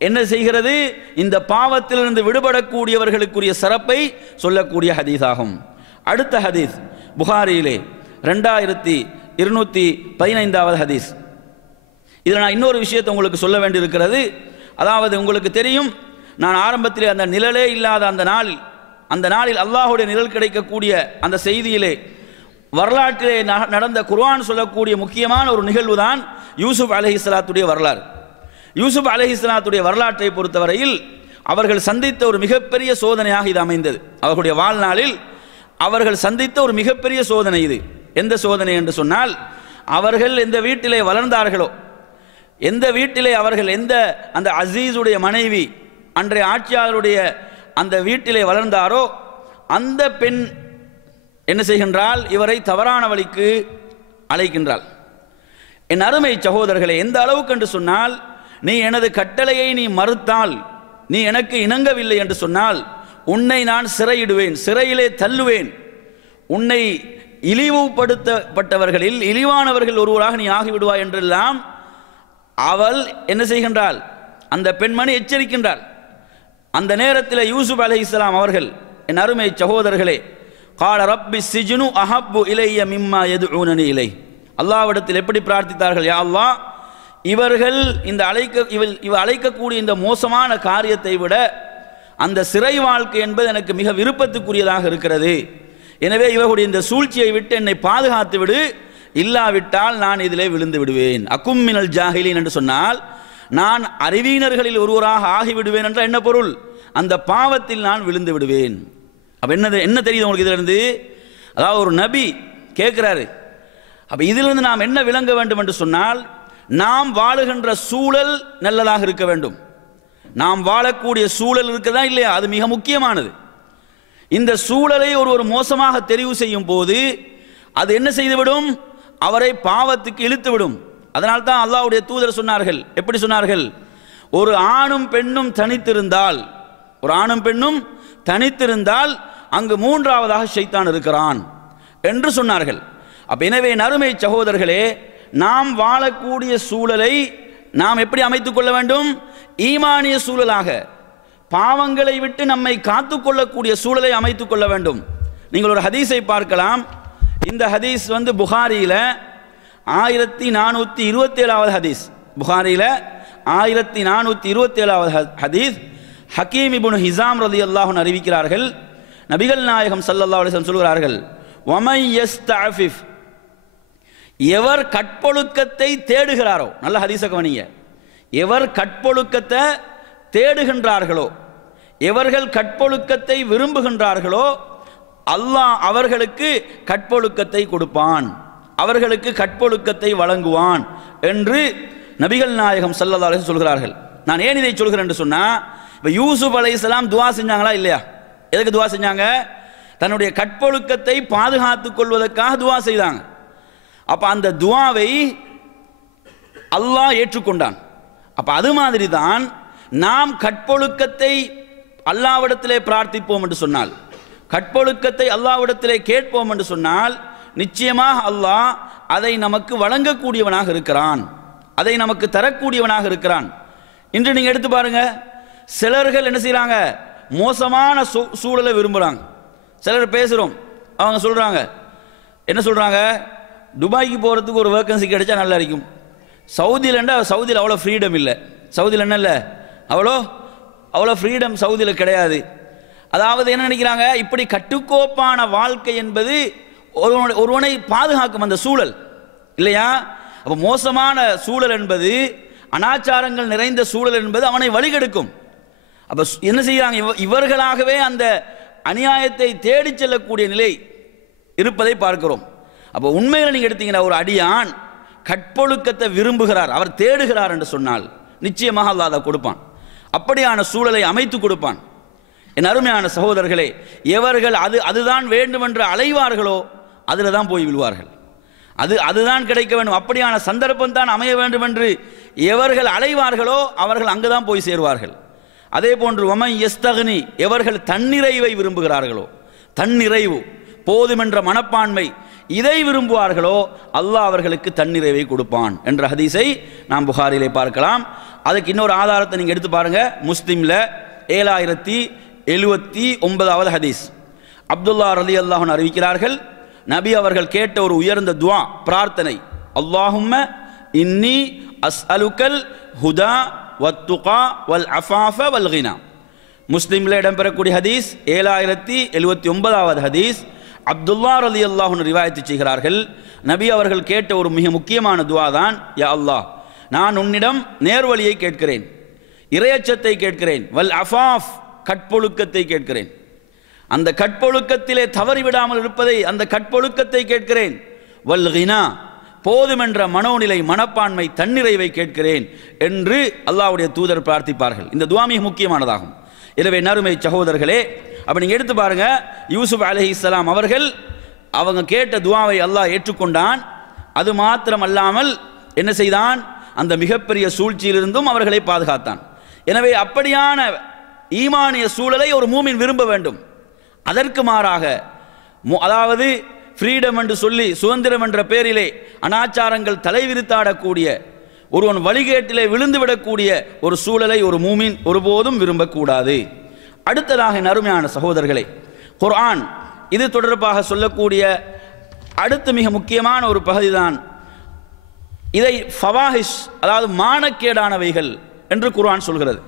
என்ன செய்கிறது? இந்த பாவத்திலிருந்து விடுபடக்கூடியவர்களுக்குரிய சிறப்பை சொல்லக்கூடிய ஹதீஸாகும். அடுத்த ஹதீஸ் புகாரியிலே 2215வது ஹதீஸ். இதில் நான் இன்னொரு விஷயத்தை உங்களுக்கு சொல்ல வேண்டியிருக்கிறது. அதாவது உங்களுக்கு தெரியும், நான் ஆரம்பத்திலே அந்த நிழலே இல்லாத அந்த நாளில் அல்லாஹ்வுடைய நிழல் கிடைக்கக்கூடிய அந்த செய்தியிலே வரலாற்றிலே நடந்த குர்ஆன் சொல்லக்கூடிய முக்கியமான ஒரு நிகழ்வு தான் யூசுப் அலைஹிஸ்ஸலாத்துடைய வரலாறு. யூசுப் அலைஹிஸ்ஸலாத்துடைய வரலாற்றை பொறுத்தவரையில் அவர்கள் சந்தித்த ஒரு மிகப்பெரிய சோதனையாக இது அமைந்தது. அவர்களுடைய வாழ்நாளில் அவர்கள் சந்தித்த ஒரு மிகப்பெரிய சோதனை இது. எந்த சோதனை என்று சொன்னால், அவர்கள் எந்த வீட்டிலே வளர்ந்தார்களோ, எந்த வீட்டிலே அவர்கள் அந்த அசீஸுடைய மனைவி அன்றைய ஆட்சியாளருடைய அந்த வீட்டிலே வளர்ந்தாரோ அந்த பெண் என்ன செய்கின்றால்? இவரை தவறான வழிக்கு அழைக்கின்றாள். என் அருமை சகோதரர்களே, எந்த அளவுக்கு என்று சொன்னால், நீ எனது கட்டளையை நீ மறுத்தால், நீ எனக்கு இணங்கவில்லை என்று சொன்னால் உன்னை நான் சிறையிடுவேன், சிறையிலே தள்ளுவேன், உன்னை இழிவுபடுத்தப்பட்டவர்களில் இழிவானவர்கள் ஒருவராக நீ ஆகிவிடுவாய் என்றெல்லாம் அவள் என்ன செய்கின்றாள்? அந்த பெண்மணி எச்சரிக்கின்றாள். அந்த நேரத்தில் யூசுப் அலைஹிஸ்ஸலாம் அவர்கள், என் அருமை சகோதரர்களே, கால ரப்பி சிஜ்னு அஹப்பு இலைய மிம்மா யதுஊனனி இலை, அல்லாஹ்விடத்தில் எப்படி பிரார்த்தித்தார்கள்? யா அல்லாஹ், இவர்கள் இவ அழைக்கக்கூடிய இந்த மோசமான காரியத்தை விட அந்த சிறை வாழ்க்கை என்பது எனக்கு மிக விருப்பத்துக்குரியதாக இருக்கிறது. எனவே இவர்களுடைய இந்த சூழ்ச்சியை விட்டு என்னை பாதுகாத்து விடு, இல்லாவிட்டால் நான் இதிலே விழுந்து விடுவேன். அக்கும் மினல் ஜாஹிலீன் என்று சொன்னால் நான் அறிவியினர்களில் ஒருவராக ஆகிவிடுவேன் என்ற என்ன பொருள்? அந்த பாவத்தில் நான் விழுந்து விடுவேன். அப்ப என்ன தெரியுது உங்களுக்கு இதிலிருந்து? அதாவது ஒரு நபி கேட்கிறாரு. அப்ப இதிலிருந்து நாம் என்ன விளங்க வேண்டும் என்று சொன்னால், நாம் வாழுகின்ற சூழல் நல்லதாக இருக்க வேண்டும். நாம் வாழக்கூடிய சூழல் இருக்குதா இல்லையா, அது மிக முக்கியமானது. இந்த சூழலை ஒரு மோசமாக தெரிவு செய்யும் போது அது என்ன செய்துவிடும்? அவரை பாவத்துக்கு இழுத்துவிடும். அதனால்தான் அல்லாஹ்வுடைய தூதர் சொன்னார்கள். எப்படி சொன்னார்கள்? ஒரு ஆணும் பெண்ணும் தனித்திருந்தால் அங்கு 3ஆவதாக ஷைத்தான் இருக்கிறான் என்று சொன்னார்கள். அப்ப எனவே நறுமை சகோதரர்களே, நாம் வாழக்கூடிய சூழலை நாம் எப்படி அமைத்துக் கொள்ள வேண்டும்? ஈமானிய சூழலாக, பாவங்களை விட்டு நம்மை காத்துக்கொள்ளக்கூடிய சூழலை அமைத்துக் கொள்ள வேண்டும். நீங்கள் ஒரு ஹதீஸை பார்க்கலாம். இந்த ஹதீஸ் புகாரியில 1427வது ஹதீஸ். புகாரியில 1427வது ஹதீஸ். ஹக்கீம் இப்னு ஹிஸாம் ரலியல்லாஹு அன்ஹு அறிவிக்கிறார்கள், நபிகள் நாயகம் ஸல்லல்லாஹு அலைஹி வஸல்லம் சொல்கிறார்கள், வமை யஸ்தஅஃபிஃப், எவர் கற்பொழுக்கத்தை தேடுகிறாரோ, நல்ல ஹதீஸை கவனிங்க, எவர் கற்பொழுக்கத்தை தேடுகின்றார்களோ, எவர்கள் கற்பொழுக்கத்தை விரும்புகின்றார்களோ அல்லாஹ் அவர்களுக்கு கற்பொழுக்கத்தை கொடுப்பான், அவர்களுக்கு கற்பொழுக்கத்தை வழங்குவான் என்று நபிகள் நாயகம் ஸல்லல்லாஹு அலைஹி வஸல்லம் சொல்கிறார்கள். நான் ஏன் இதை சொல்கிறேன் என்று சொன்னா, இப்போ யூசுப் அலைஹிஸ்ஸலாம் துஆ செஞ்சாங்களா இல்லையா? எதுக்கு துஆ செஞ்சாங்க? தன்னுடைய கற்பொழுக்கத்தை பாதுகாத்துக் கொள்வதற்காக துஆ செய்தாங்க. அப்ப அந்த துஆவை அல்லாஹ் ஏற்றுக்கொண்டான். அப்ப அது மாதிரி தான் நாம் கற்பொழுக்கத்தை அல்லாஹ்விடத்திலே பிரார்த்திப்போம் என்று சொன்னால், கற்பொழுக்கத்தை அல்லாஹ்விடத்திலே கேட்போம் என்று சொன்னால், நிச்சயமாக அல்லாஹ் அதை நமக்கு வழங்கக்கூடியவனாக இருக்கிறான், அதை நமக்கு தரக்கூடியவனாக இருக்கிறான். இன்று நீங்க எடுத்து பாருங்க, சிலர்கள் என்ன செய்யறாங்க? மோசமான சூழலை விரும்புகிறாங்க. சிலர் பேசுகிறோம், அவங்க சொல்கிறாங்க, என்ன சொல்கிறாங்க, துபாய்க்கு போகிறதுக்கு ஒரு வேக்கன்சி கிடைச்சா நல்லா இருக்கும். சவுதியில் அவ்வளோ ஃப்ரீடம் இல்லை. சவுதியில் என்ன இல்லை, அவ்வளோ ஃப்ரீடம் சவுதியில் கிடையாது. அதாவது என்ன நினைக்கிறாங்க, இப்படி கட்டுக்கோப்பான வாழ்க்கை என்பது ஒருவனை பாதுகாக்கும் அந்த சூழல் இல்லையா. அப்போ மோசமான சூழல் என்பது, அனாச்சாரங்கள் நிறைந்த சூழல் என்பது அவனை வழிகெடுக்கும். அப்போ என்ன செய்கிறாங்க, இவர்களாகவே அந்த அநியாயத்தை தேடி செல்லக்கூடிய நிலை இருப்பதை பார்க்கிறோம். அப்போ உண்மையில் நீங்கள் எடுத்தீங்கன்னா ஒரு அடியான் கற்பொழுக்கத்தை விரும்புகிறார், அவர் தேடுகிறார் என்று சொன்னால் நிச்சயமாக அல்லாஹ் அதை கொடுப்பான். அப்படியான சூழலை அமைத்து கொடுப்பான். என் அருமையான சகோதரர்களே, எவர்கள் அதுதான் வேண்டும் என்று அலைவார்களோ அதில் தான் போய் விழுவார்கள். அதுதான் கிடைக்க வேண்டும், அப்படியான சந்தர்ப்பம் தான் அமைய வேண்டும் என்று எவர்கள் அலைவார்களோ அவர்கள் அங்குதான் போய் சேருவார்கள். அதே போன்று வமன் யஸ்தக்னி, எவர்கள் தன்னிறைவை விரும்புகிறார்களோ, தன்னிறைவு போதுமென்ற மனப்பான்மை இதை விரும்புவார்களோ அல்லாஹ் அவர்களுக்கு தன்னிறைவை கொடுப்பான் என்ற ஹதீஸை நாம் புகாரிலே பார்க்கலாம். அதுக்கு இன்னொரு ஆதாரத்தை நீங்கள் எடுத்து பாருங்க. முஸ்லிம்ல 7079வது ஹதீஸ். அப்துல்லா ரலியல்லாஹு அன்ஹு அறிவிக்கிறார்கள், நபி அவர்கள் கேட்ட ஒரு உயர்ந்த துஆ, பிரார்த்தனை, அல்லாஹும்ம இன்னி அஸ்அலுக்கல் ஹுதா வத்துகா வல் அஃபாஃப வல் கினா. முஸ்லிம்ல இடம்பெறக்கூடிய ஹதீஸ் 7079வது ஹதீஸ். அப்துல்லா ரலியல்லாஹு அன்ஹு ரிவாயத்து செய்கிறார்கள், நபி அவர்கள் கேட்ட ஒரு மிக முக்கியமான துஆ தான், யா அல்லாஹ், நான் உன்னிடம் நேர்வழியை கேட்கிறேன், இறையச்சத்தை கேட்கிறேன், வல் அஃபாஃப், கற்பொழுக்கத்தை கேட்கிறேன், அந்த கற்பொழுக்கத்திலே தவறிவிடாமல் இருப்பதை, அந்த கற்பொழுக்கத்தை கேட்கிறேன், வல் கினா, போதுமென்ற மனோநிலை, மனப்பான்மை, தன்னிறைவை கேட்கிறேன் என்று அல்லாஹ்வுடைய தூதர் பிரார்த்திப்பார்கள். இந்த துஆ மிக முக்கியமானதாகும். எனவே நறுமை சகோதரர்களே, அப்போ நீங்கள் எடுத்து பாருங்க, யூசுப் அலைஹிஸ்ஸலாம் அவர்கள் அவங்க கேட்ட துஆவை அல்லாஹ் ஏற்றுக்கொண்டான். அது மாத்திரம் அல்லாமல் என்ன செய்தான், அந்த மிகப்பெரிய சூழ்ச்சியிலிருந்தும் அவர்களை பாதுகாத்தான். எனவே அப்படியான ஈமானிய சூழலை ஒரு மூமின் விரும்ப வேண்டும். அதற்கு மாறாக அதாவது ஃப்ரீடம் என்று சொல்லி சுதந்திரம் என்ற பேரிலே அனாச்சாரங்கள் தலைவிரித்தாடக்கூடிய, ஒருவன் வழிகேட்டிலே விழுந்துவிடக்கூடிய ஒரு சூழலை ஒரு மூமின் ஒருபோதும் விரும்பக்கூடாது. அடுத்ததாக அருமையான சகோதரர்களே, குர்ஆன் இது தொடர்பாக சொல்லக்கூடிய அடுத்த மிக முக்கியமான ஒரு பகுதிதான் இதை ஃபவாஹிஷ், அதாவது மானக்கேடானவைகள் என்று குர்ஆன் சொல்கிறது.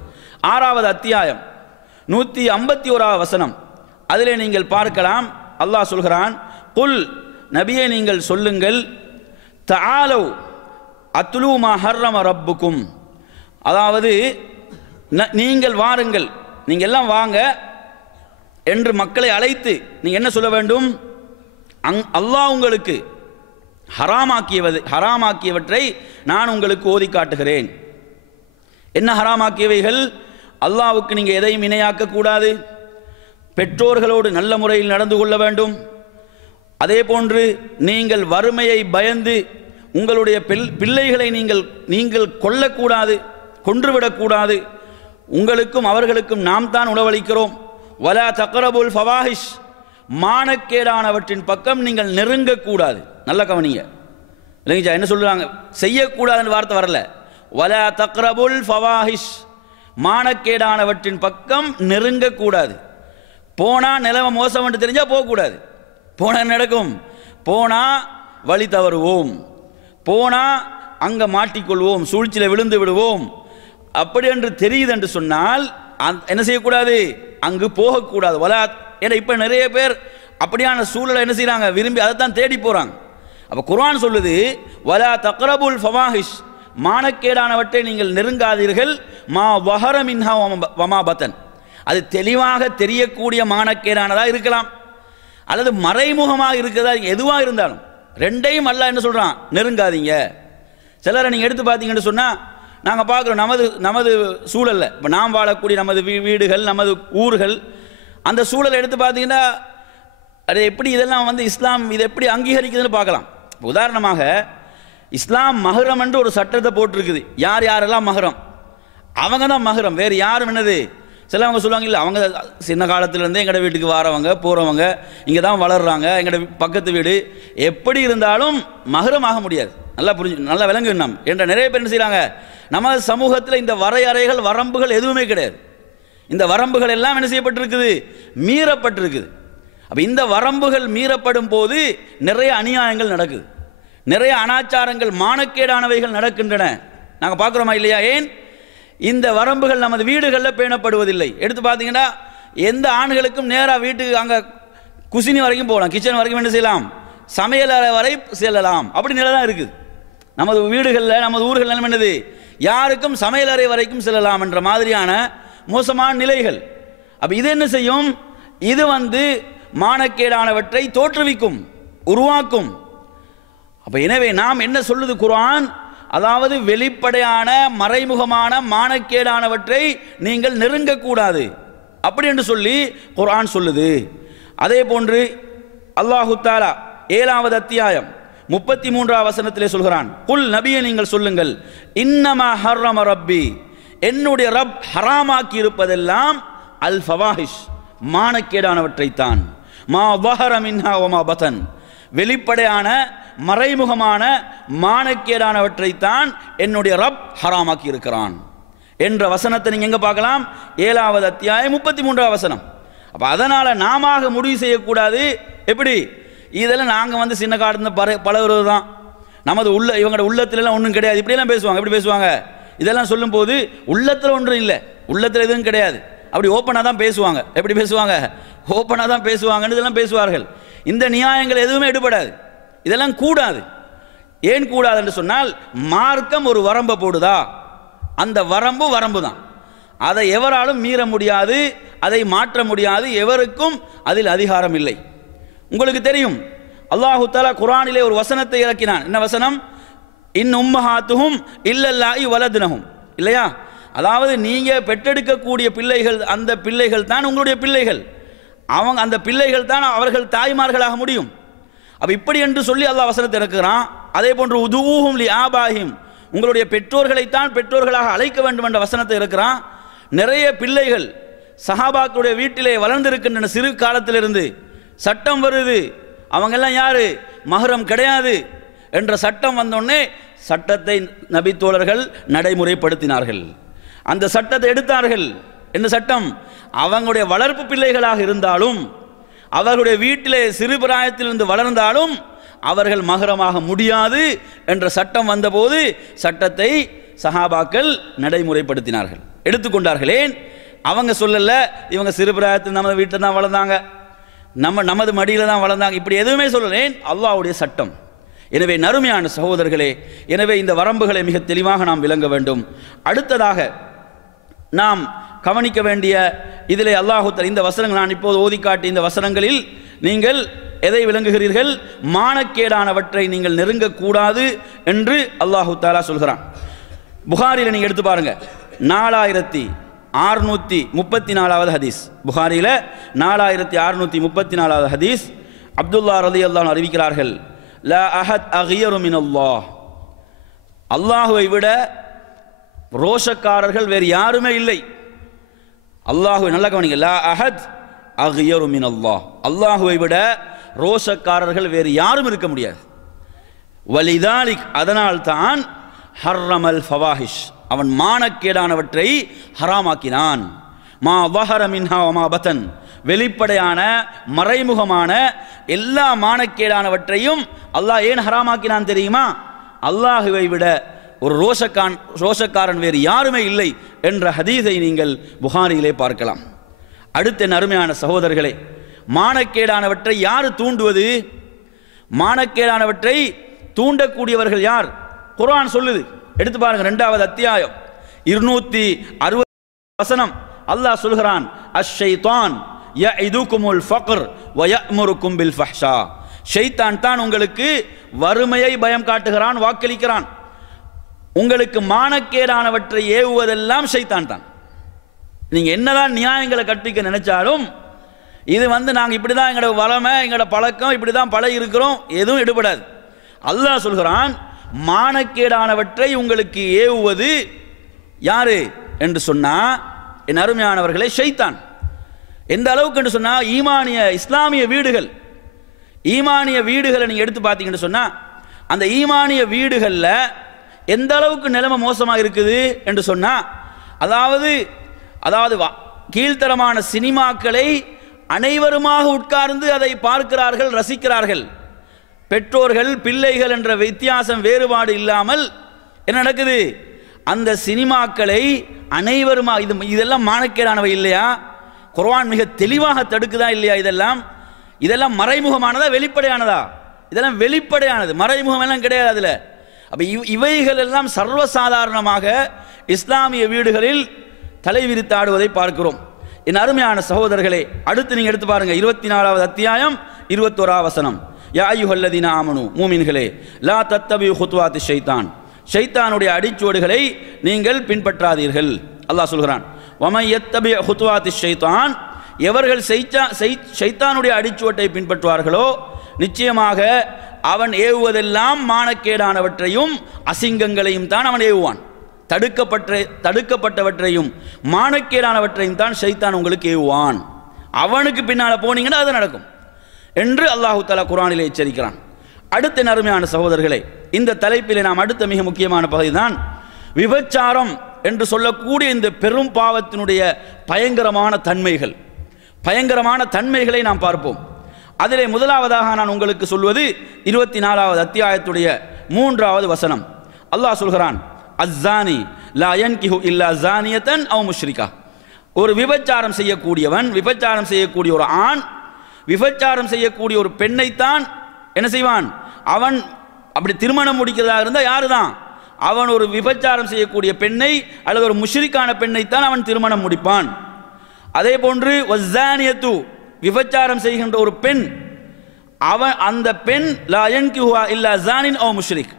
6வது அத்தியாயம் 151வது வசனம், அதிலே நீங்கள் பார்க்கலாம், அல்லாஹ் சொல்கிறான், குல், நபியே நீங்கள் சொல்லுங்கள், தஆலவ் அத்லூ மா ஹர்ரம ரப்புக்கும், அதாவது நீங்கள் வாருங்கள், நீங்கள் எல்லாம் வாங்க என்று மக்களை அழைத்து நீங்கள் என்ன சொல்ல வேண்டும், அல்லாஹ் உங்களுக்கு ஹராமாக்கியவற்றை நான் உங்களுக்கு ஓதி காட்டுகிறேன். என்ன ஹராமாக்கியவைகள்? அல்லாஹ்வுக்கு நீங்கள் எதையும் இணையாக்க கூடாது, பெற்றோர்களோடு நல்ல முறையில் நடந்து கொள்ள வேண்டும், அதே போன்று நீங்கள் வறுமையை பயந்து உங்களுடைய பிள்ளைகளை நீங்கள் கொல்லக்கூடாது, கொன்றுவிடக்கூடாது, உங்களுக்கும் அவர்களுக்கும் நாம் தான் உணவளிக்கிறோம். வலா தக்ரபுல் ஃபவாஹிஷ், மானக்கேடானவற்றின் பக்கம் நீங்கள் நெருங்கக்கூடாது. நல்ல கவனிங்க, இல்லைங்க என்ன சொல்றாங்க, செய்யக்கூடாதுன்னு வார்த்தை வரல, வலா தக்ரபுல் ஃபவாஹிஷ், மானக்கேடானவற்றின் பக்கம் நெருங்கக்கூடாது. போனா நிலைமை மோசம் என்று தெரிஞ்சா போகக்கூடாது. போனா நடக்கும், போனா வழி தவறுவோம், போனா அங்க மாட்டிக்கொள்வோம், சூழ்ச்சியில் விழுந்து விடுவோம். அப்படி என்று தெரியுது என்று சொன்னால் என்ன செய்யக்கூடாது, அங்கு போகக்கூடாது. வலா, ஏன்னா இப்போ நிறைய பேர் அப்படியான சூழலை என்ன செய்யறாங்க, விரும்பி அதைத்தான் தேடி போறாங்க. அப்போ குர்ஆன் சொல்லுது, வலா தக்ரபுல் ஃபவாஹிஷ், மானக்கேடானவற்றை நீங்கள் நெருங்காதீர்கள், மா வஹர மின்ஹா வமா பத்தன், அது தெளிவாக தெரியக்கூடிய மானக்கேடானதா இருக்கலாம், அல்லது மறைமுகமாக இருக்கிறதா, எதுவாக இருந்தாலும் ரெண்டையும் அல்லாஹ் என்ன சொல்றான், நெருங்காதீங்க. சிலரை நீங்கள் எடுத்து பார்த்தீங்கன்னு சொன்னால், நாங்கள் பார்க்குறோம் நமது சூழலில், இப்போ நாம் வாழக்கூடிய நமது வீடுகள், நமது ஊர்கள், அந்த சூழலை எடுத்து பார்த்தீங்கன்னா அது எப்படி இதெல்லாம் இஸ்லாம் இதை எப்படி அங்கீகரிக்குதுன்னு பார்க்கலாம். உதாரணமாக இஸ்லாம் மஹரம் என்று ஒரு சட்டத்தை போட்டிருக்குது. யார் யாரெல்லாம் மஹரம், அவங்க தான் மஹரம், வேறு யாரும் என்னது. சிலவங்க சொல்லுவாங்க, இல்லை அவங்க சின்ன காலத்திலேருந்தே எங்களோட வீட்டுக்கு வரவங்க போகிறவங்க, இங்கே தான் வளர்கிறாங்க, எங்களோட பக்கத்து வீடு, எப்படி இருந்தாலும் மஹரம் ஆக முடியாது. நல்லா விளங்கு என்ற நிறைய பேர் என்ன செய்கிறாங்க, நமது சமூகத்தில் இந்த வரையறைகள் வரம்புகள் எதுவுமே கிடையாது. இந்த வரம்புகள் எல்லாம் என்ன செய்யப்பட்டிருக்குது? மீறப்பட்டிருக்குது. அப்போ இந்த வரம்புகள் மீறப்படும் போது நிறைய அநியாயங்கள் நடக்குது, நிறைய அனாச்சாரங்கள், மானக்கேடானவைகள் நடக்கின்றன. நாங்கள் பார்க்குறோமா இல்லையா? ஏன் இந்த வரம்புகள் நமது வீடுகளில் பேணப்படுவதில்லை? எடுத்து பார்த்தீங்கன்னா எந்த ஆண்களுக்கும் நேராக வீட்டுக்கு அங்கே குசினி வரைக்கும் போகலாம், கிச்சன் வரைக்கும் என்ன செய்யலாம், சமையல் அறை வரை செல்லலாம், அப்படி நிலை தான் இருக்குது. நமது வீடுகளில் நமது ஊர்கள் என்னது, யாருக்கும் சமையல் அறை வரைக்கும் செல்லலாம் என்ற மாதிரியான மோசமான நிலைகள். அப்போ இது என்ன செய்யும்? இது மானக்கேடானவற்றை தோற்றுவிக்கும், உருவாக்கும். அப்போ எனவே நாம் என்ன சொல்லுது குர்ஆன்? அதாவது வெளிப்படையான மறைமுகமான மானக்கேடானவற்றை நீங்கள் நெருங்கக்கூடாது அப்படி என்று சொல்லி குர்ஆன் சொல்லுது. அதே போன்று அல்லாஹு தஆலா 7வது அத்தியாயம் 33வது வசனத்திலே சொல்கிறான், குல் நபியே நீங்கள் சொல்லுங்கள், இன்னமா ஹர்ரம ரப்பி, என்னுடைய ரப் ஹராமாக்கி இருப்பதெல்லாம் அல் ஃபவாஹிஷ், மானக்கேடானவற்றைத்தான், மா வஹர மின்ஹா வ மா பதன், வெளிப்படையான மறைமுகமான மானக்கேடானவற்றைத்தான் என்னுடைய ரப் ஹராமாக்கி இருக்கிறான் என்ற வசனத்தை நீங்க எங்க பார்க்கலாம்? 7வது அத்தியாயம் 33வது வசனம். அப்ப அதனால நாம முடிவு செய்யக்கூடாது. எப்படி? இதெல்லாம் நாங்க சின்ன காலத்துல பழகுறது தான், நமது இவங்களோட உள்ளத்துல எல்லாம் ஒன்றும் கிடையாது, இப்படியெல்லாம் பேசுவாங்க. எப்படி பேசுவாங்க? இதெல்லாம் சொல்லும் போது உள்ளத்துல ஒன்றும் இல்லை, உள்ளத்துல எதுவும் கிடையாது, அப்படி ஓப்பனாக தான் பேசுவாங்க. எப்படி பேசுவாங்க? ஓப்பனாக தான் பேசுவாங்கன்னு இதெல்லாம் பேசுவார்கள். இந்த நியாயங்கள் எதுவுமே எடுபடாது, இதெல்லாம் கூடாது. ஏன் கூடாது என்று சொன்னால், மார்க்கம் ஒரு வரம்பை போடுதா, அந்த வரம்பு தான், அதை எவராலும் மீற முடியாது, அதை மாற்ற முடியாது, எவருக்கும் அதில் அதிகாரம் இல்லை. உங்களுக்கு தெரியும், அல்லாஹு தஆலா குர்ஆனிலே ஒரு வசனத்தை இறக்கினான். என்ன வசனம்? இன் உம்மஹாத்துஹும் இல்லல்லாஹி வலதுனஹும், இல்லையா? அதாவது நீங்க பெற்றெடுக்கக்கூடிய பிள்ளைகள், அந்த பிள்ளைகள் தான் உங்களுடைய பிள்ளைகள், அந்த பிள்ளைகள் தான் அவர்கள் தாய்மார்களாக முடியும். அப்ப இப்படி என்று சொல்லி அல்லாஹ் வசனத்தை இறக்குறான். அதே போன்று உதுஊஹும் லி ஆபாஹிம், உங்களுடைய பெற்றோர்களைத்தான் பெற்றோர்களாக அழைக்க வேண்டும் என்ற வசனத்தை இருக்கிறான். நிறைய பிள்ளைகள் சஹாபாக்களுடைய வீட்டிலே வளர்ந்திருக்கின்றன. சிறு காலத்திலிருந்து சட்டம் வருது, அவங்கெல்லாம் யாரு, மஹரம் கிடையாது என்ற சட்டம் வந்தோடனே சட்டத்தை நபித்தோழர்கள் நடைமுறைப்படுத்தினார்கள். அந்த சட்டத்தை எடுத்தார்கள். என்ன சட்டம்? அவங்களுடைய வளர்ப்பு பிள்ளைகளாக இருந்தாலும், அவர்களுடைய வீட்டிலே சிறு பிராயத்திலிருந்து வளர்ந்தாலும் அவர்கள் மஹரமாக முடியாது என்ற சட்டம் வந்தபோது சட்டத்தை சஹாபாக்கள் நடைமுறைப்படுத்தினார்கள், எடுத்துக்கொண்டார்கள். ஏன்? அவங்க சொல்லல, இவங்க சிறு பிராயத்தில் நம்ம வீட்டில் தான் வளர்ந்தாங்க, நமது மடியில் தான் வளர்ந்தாங்க, இப்படி எதுவுமே சொல்லலேன். அல்லாஹ்வுடைய சட்டம். எனவே நறுமையான சகோதரர்களே, எனவே இந்த வரம்புகளை மிக தெளிவாக நாம் விளங்க வேண்டும். அடுத்ததாக நாம் கவனிக்க வேண்டிய இதிலே அல்லாஹ் இந்த வசனங்கள் நான் இப்போது ஓதி காட்டிய இந்த வசனங்களில் நீங்கள் எதை விளங்குகிறீர்கள்? மானக்கேடானவற்றை நீங்கள் நெருங்கக்கூடாது என்று அல்லாஹு தஆலா சொல்கிறான். புகாரியில் நீங்கள் எடுத்து பாருங்க, 4634வது ஹதீஸ். புகாரியில் 4634வது ஹதீஸ். அப்துல்லா ரலியல்லாஹு அன்ஹு அறிவிக்கிறார்கள், லா அஹத் அகியரு மினல்லாஹ், அல்லாஹுவை விட ரோஷக்காரர்கள் வேறு யாருமே இல்லை. அல்லாஹுவை நல்லா கவனிங்க, லா அஹத் அகியரு மினல்லாஹ், அல்லாஹுவை விட ரோஷக்காரர்கள் வேறு யாரும் இருக்க முடியாது. வலிதாலிக், அதனால் தான் ஹர்ரமல் ஃபவாஹிஷ், அவன் மானக்கேடானவற்றை ஹராமாக்கினான். மா வஹர மின்ஹா வ மா பதன், வெளிப்படையான மறைமுகமான எல்லா மானக்கேடானவற்றையும் அல்லாஹ் ஏன் ஹராமாக்கினான் தெரியுமா? அல்லாஹுவை விட ஒரு ரோஷக்காரன் வேறு யாருமே இல்லை என்ற ஹதீஸை நீங்கள் புகாரியிலே பார்க்கலாம். அடுத்த அருமையான சகோதரர்களே, மானக்கேடானவற்றை யார் தூண்டுவது? மானக்கேடானவற்றை தூண்டக்கூடியவர்கள் யார்? குர்ஆன் சொல்லுது. எடுத்து பாருங்க, 2வது அத்தியாயம் 260 வசனம். அல்லாஹ் சொல்கிறான், அஷ்-ஷைத்தான் யஇதுகுமுல் ஃபக்ர் வ யஅமுருக்கும் பில் ஃபஹ்ஷா, ஷைத்தான் தான் உங்களுக்கு வறுமையை பயம் காட்டுகிறான், வாக்களிக்கிறான். உங்களுக்கு மானக்கேடானவற்றை ஏவுவதெல்லாம் ஷைத்தான் தான். நீங்க என்னதான் நியாயங்களை கற்பிக்க நினைச்சாலும், இது நாங்க இப்படிதான் எங்களோட வளமை, எங்களோட பழக்கம், இப்படிதான் பழகி இருக்கிறோம், எதுவும் எடுபடாது. அல்லாஹ் சொல்கிறான், மானக்கேடானவற்றை உங்களுக்கு ஏவுவது யாரு என்று சொன்னா, என் அருமையானவர்களே, ஷைத்தான். எந்த அளவுக்கு என்று சொன்னா, இஸ்லாமிய வீடுகளை நீங்க எடுத்து பார்த்தீங்கன்னு சொன்னா, அந்த ஈமானிய வீடுகள்ல எந்த அளவுக்கு நிலைமை மோசமாக இருக்குது என்று சொன்னா, அதாவது கீழ்த்தரமான சினிமாக்களை அனைவருமாக உட்கார்ந்து அதை பார்க்கிறார்கள், ரசிக்கிறார்கள். பெற்றோர்கள் பிள்ளைகள் என்ற வித்தியாசம் வேறுபாடு இல்லாமல் என்ன நடக்குது? அந்த சினிமாக்களை அனைவருமா இதெல்லாம் மானக்கேடானவை இல்லையா? குர்ஆன் மிக தெளிவாக தடுக்குதா இல்லையா? இதெல்லாம் மறைமுகமானதா வெளிப்படையானதா? இதெல்லாம் வெளிப்படையானது, மறைமுகம் எல்லாம் கிடையாது அதில். அப்போ இவைகள் எல்லாம் சர்வசாதாரணமாக இஸ்லாமிய வீடுகளில் தலைவிரித்தாடுவதை பார்க்கிறோம். என் அருமையான சகோதரர்களே, அடுத்து நீங்கள் எடுத்து பாருங்க, 24வது அத்தியாயம் 21வது வசனம். யா அய்யுஹல்லதீன ஆமனு, மூமின்களே, லா தத்தபிஉ குத்வாத்தி ஷைத்தான், ஷைத்தானுடைய அடிச்சுவடுகளை நீங்கள் பின்பற்றாதீர்கள். அல்லாஹ் சொல்கிறான், வமன் யத்தபி குத்வாத்தி ஷைத்தான், எவர்கள் ஷைத்தானுடைய அடிச்சுவட்டை பின்பற்றுவார்களோ நிச்சயமாக அவன் ஏவுவதெல்லாம் மானக்கேடானவற்றையும் அசிங்கங்களையும் தான் அவன் ஏவுவான். தடுக்கப்பட்டவற்றையும் மானக்கேடானவற்றையும் தான் ஷைத்தான் உங்களுக்கு ஏவுவான். அவனுக்கு பின்னால் போனீங்கன்னா அது நடக்கும் என்று அல்லாஹு தஆலா குர்ஆனிலே எச்சரிக்கிறான். அடுத்த நறுமையான சகோதரர்களே, இந்த தலைப்பிலே நாம் அடுத்த மிக முக்கியமான பகுதி தான் விபச்சாரம் என்று சொல்லக்கூடிய இந்த பெரும் பாவத்தினுடைய பயங்கரமான தன்மைகளை நாம் பார்ப்போம். அதிலே முதலாவதாக நான் உங்களுக்கு சொல்வது 24வது அத்தியாயத்துடைய 3வது வசனம். அல்லாஹ் சொல்கிறான், அஸ்ஸானி லா யன்கிஹு இல்லா ஸானியத்தன் அவ் முஷ்ரிகா. ஒரு விபச்சாரம் செய்யக்கூடிய ஒரு ஆண் விபச்சாரம் செய்யக்கூடிய ஒரு பெண்ணைத்தான் என்ன செய்வான்? அவன் அப்படி திருமணம் முடிக்கிறதாக இருந்தால் யாரு தான்? அவன் ஒரு விபச்சாரம் செய்யக்கூடிய பெண்ணை அல்லது ஒரு முஷ்ரிக்கான பெண்ணைத்தான் அவன் திருமணம் முடிப்பான். அதே போன்று வஸ்ஸானியத்து, விபச்சாரம் செய்கின்ற ஒரு பெண், அந்த பெண் லா யன்கிஹுஹா இல்லா ஸானின் அவ் முஷ்ரிக்,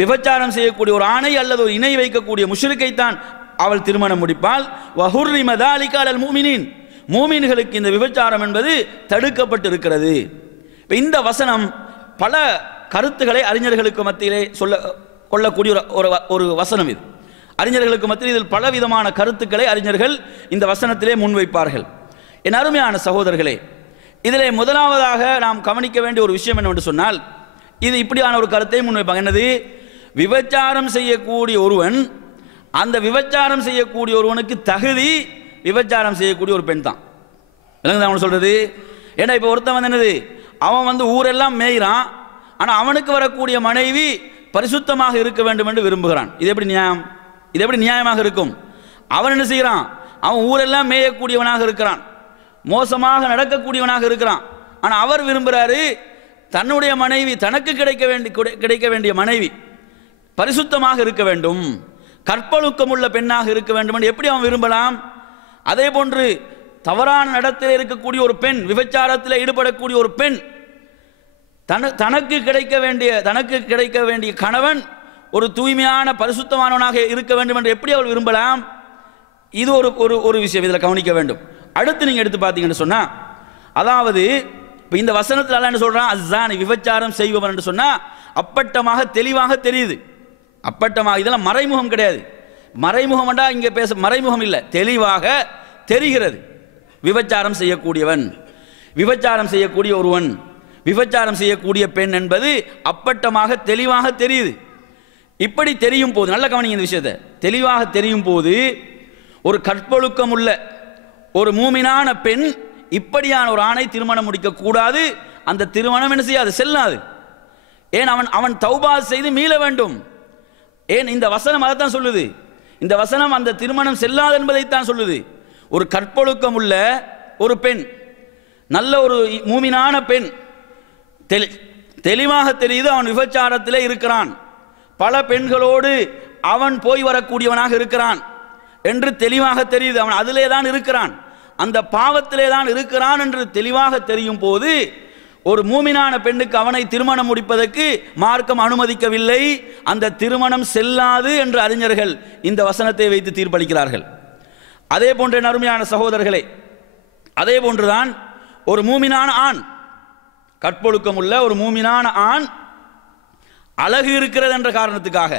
விபச்சாரம் செய்யக்கூடிய ஒரு ஆணை அல்லது ஒரு இணை வைக்கக்கூடிய முஷ்ரிக்கைத்தான் அவள் திருமணம் முடிப்பாள். வஹுர்ரிம ஸாலிக அலல் முஃமினீன், மூமின்களுக்கு இந்த விபச்சாரம் என்பது தடுக்கப்பட்டு இருக்கிறது. இந்த வசனம் பல கருத்துக்களை அறிஞர்களுக்கு மத்தியிலே கொள்ளக்கூடிய ஒரு வசனம் இது. அறிஞர்களுக்கு மத்தியில் இதில் பலவிதமான கருத்துக்களை அறிஞர்கள் இந்த வசனத்திலே முன்வைப்பார்கள். என் அருமையான சகோதரர்களே, இதிலே முதலாவதாக நாம் கவனிக்க வேண்டிய ஒரு விஷயம் என்னவென்று சொன்னால், இது இப்படியான ஒரு கருத்தை முன்வைப்பாங்க. என்னது? விபச்சாரம் செய்யக்கூடிய ஒருவன், அந்த விபச்சாரம் செய்யக்கூடிய ஒருவனுக்கு தகுதி விபச்சாரம் செய்யக்கூடிய ஒரு பெண் தான். விளங்குதா அவன் சொல்றது? ஏன்னா இப்போ ஒருத்தன் என்னது, அவன் ஊரெல்லாம் மேய்கிறான், ஆனால் அவனுக்கு வரக்கூடிய மனைவி பரிசுத்தமாக இருக்க வேண்டும் என்று விரும்புகிறான். இது எப்படி நியாயமாக இருக்கும்? அவன் என்ன செய்கிறான்? அவன் ஊரெல்லாம் மேயக்கூடியவனாக இருக்கிறான், மோசமாக நடக்கக்கூடியவனாக இருக்கிறான். ஆனால் அவர் விரும்புகிறாரு தன்னுடைய மனைவி, தனக்கு கிடைக்க வேண்டிய மனைவி பரிசுத்தமாக இருக்க வேண்டும், கற்பொழுக்கம் உள்ள பெண்ணாக இருக்க வேண்டும் என்று எப்படி அவன் விரும்பலாம்? அதே போன்று தவறான நடத்தில் இருக்கக்கூடிய ஒரு பெண், விபச்சாரத்தில் ஈடுபடக்கூடிய ஒரு பெண், தனக்கு கிடைக்க வேண்டிய கணவன் ஒரு தூய்மையான பரிசுத்தமானவனாக இருக்க வேண்டும் என்று எப்படி அவள் விரும்பலாம்? இது ஒரு விஷயம் இதில் கவனிக்க வேண்டும். அடுத்து நீங்கள் எடுத்து பார்த்தீங்கன்னு சொன்னால், அதாவது இப்போ இந்த வசனத்தில் அல்லாஹ் என்ன சொல்கிறான்? அஸ்ஸானி, விபச்சாரம் செய்பவன் என்று சொன்னால் அப்பட்டமாக தெளிவாக தெரியுது. அப்பட்டமாக, இதெல்லாம் மறைமுகம் கிடையாது. மறைமுகம்டா இங்கே மறைமுகம் இல்லை, தெளிவாக தெரிகிறது. விபச்சாரம் செய்யக்கூடியவன், விபச்சாரம் செய்யக்கூடிய ஒருவன், விபச்சாரம் செய்யக்கூடிய பெண் என்பது அப்பட்டமாக தெளிவாக தெரியுது. இப்படி தெரியும் போது, நல்ல கவனிங்க இந்த விஷயத்தை, தெளிவாக தெரியும் போது ஒரு கற்பொழுக்கம் உள்ள ஒரு மூமினான பெண் இப்படியான ஒரு ஆணை திருமணம் முடிக்கக்கூடாது. அந்த திருமணம் என்ன செய்யாது? செல்லாது. ஏன்? அவன் தௌபா செய்து மீள வேண்டும். ஏன்? இந்த வசனம் அதைத்தான் சொல்லுது. இந்த வசனம் அந்த திருமணம் செல்லாது என்பதைத்தான் சொல்லுது. ஒரு கற்பொழுக்கம் உள்ள ஒரு பெண், நல்ல ஒரு மூமினான பெண், தெளிவாக தெரியுது அவன் விபச்சாரத்திலே இருக்கிறான், பல பெண்களோடு அவன் போய் வரக்கூடியவனாக இருக்கிறான் என்று தெளிவாக தெரியுது. அவன் அதிலே தான் இருக்கிறான், அந்த பாவத்திலே தான் இருக்கிறான் என்று தெளிவாக தெரியும் போது ஒரு மூமினான பெண்ணுக்கு அவனை திருமணம் முடிப்பதற்கு மார்க்கம் அனுமதிக்கவில்லை. அந்த திருமணம் செல்லாது என்று அறிஞர்கள் இந்த வசனத்தை வைத்து தீர்ப்பளிக்கிறார்கள். அதே போன்ற அருமையான சகோதரர்களே, அதே போன்றுதான் ஒரு மூமினான ஆண், கற்பொழுக்கம் உள்ள ஒரு மூமினான ஆண், அழகு இருக்கிறது என்ற காரணத்துக்காக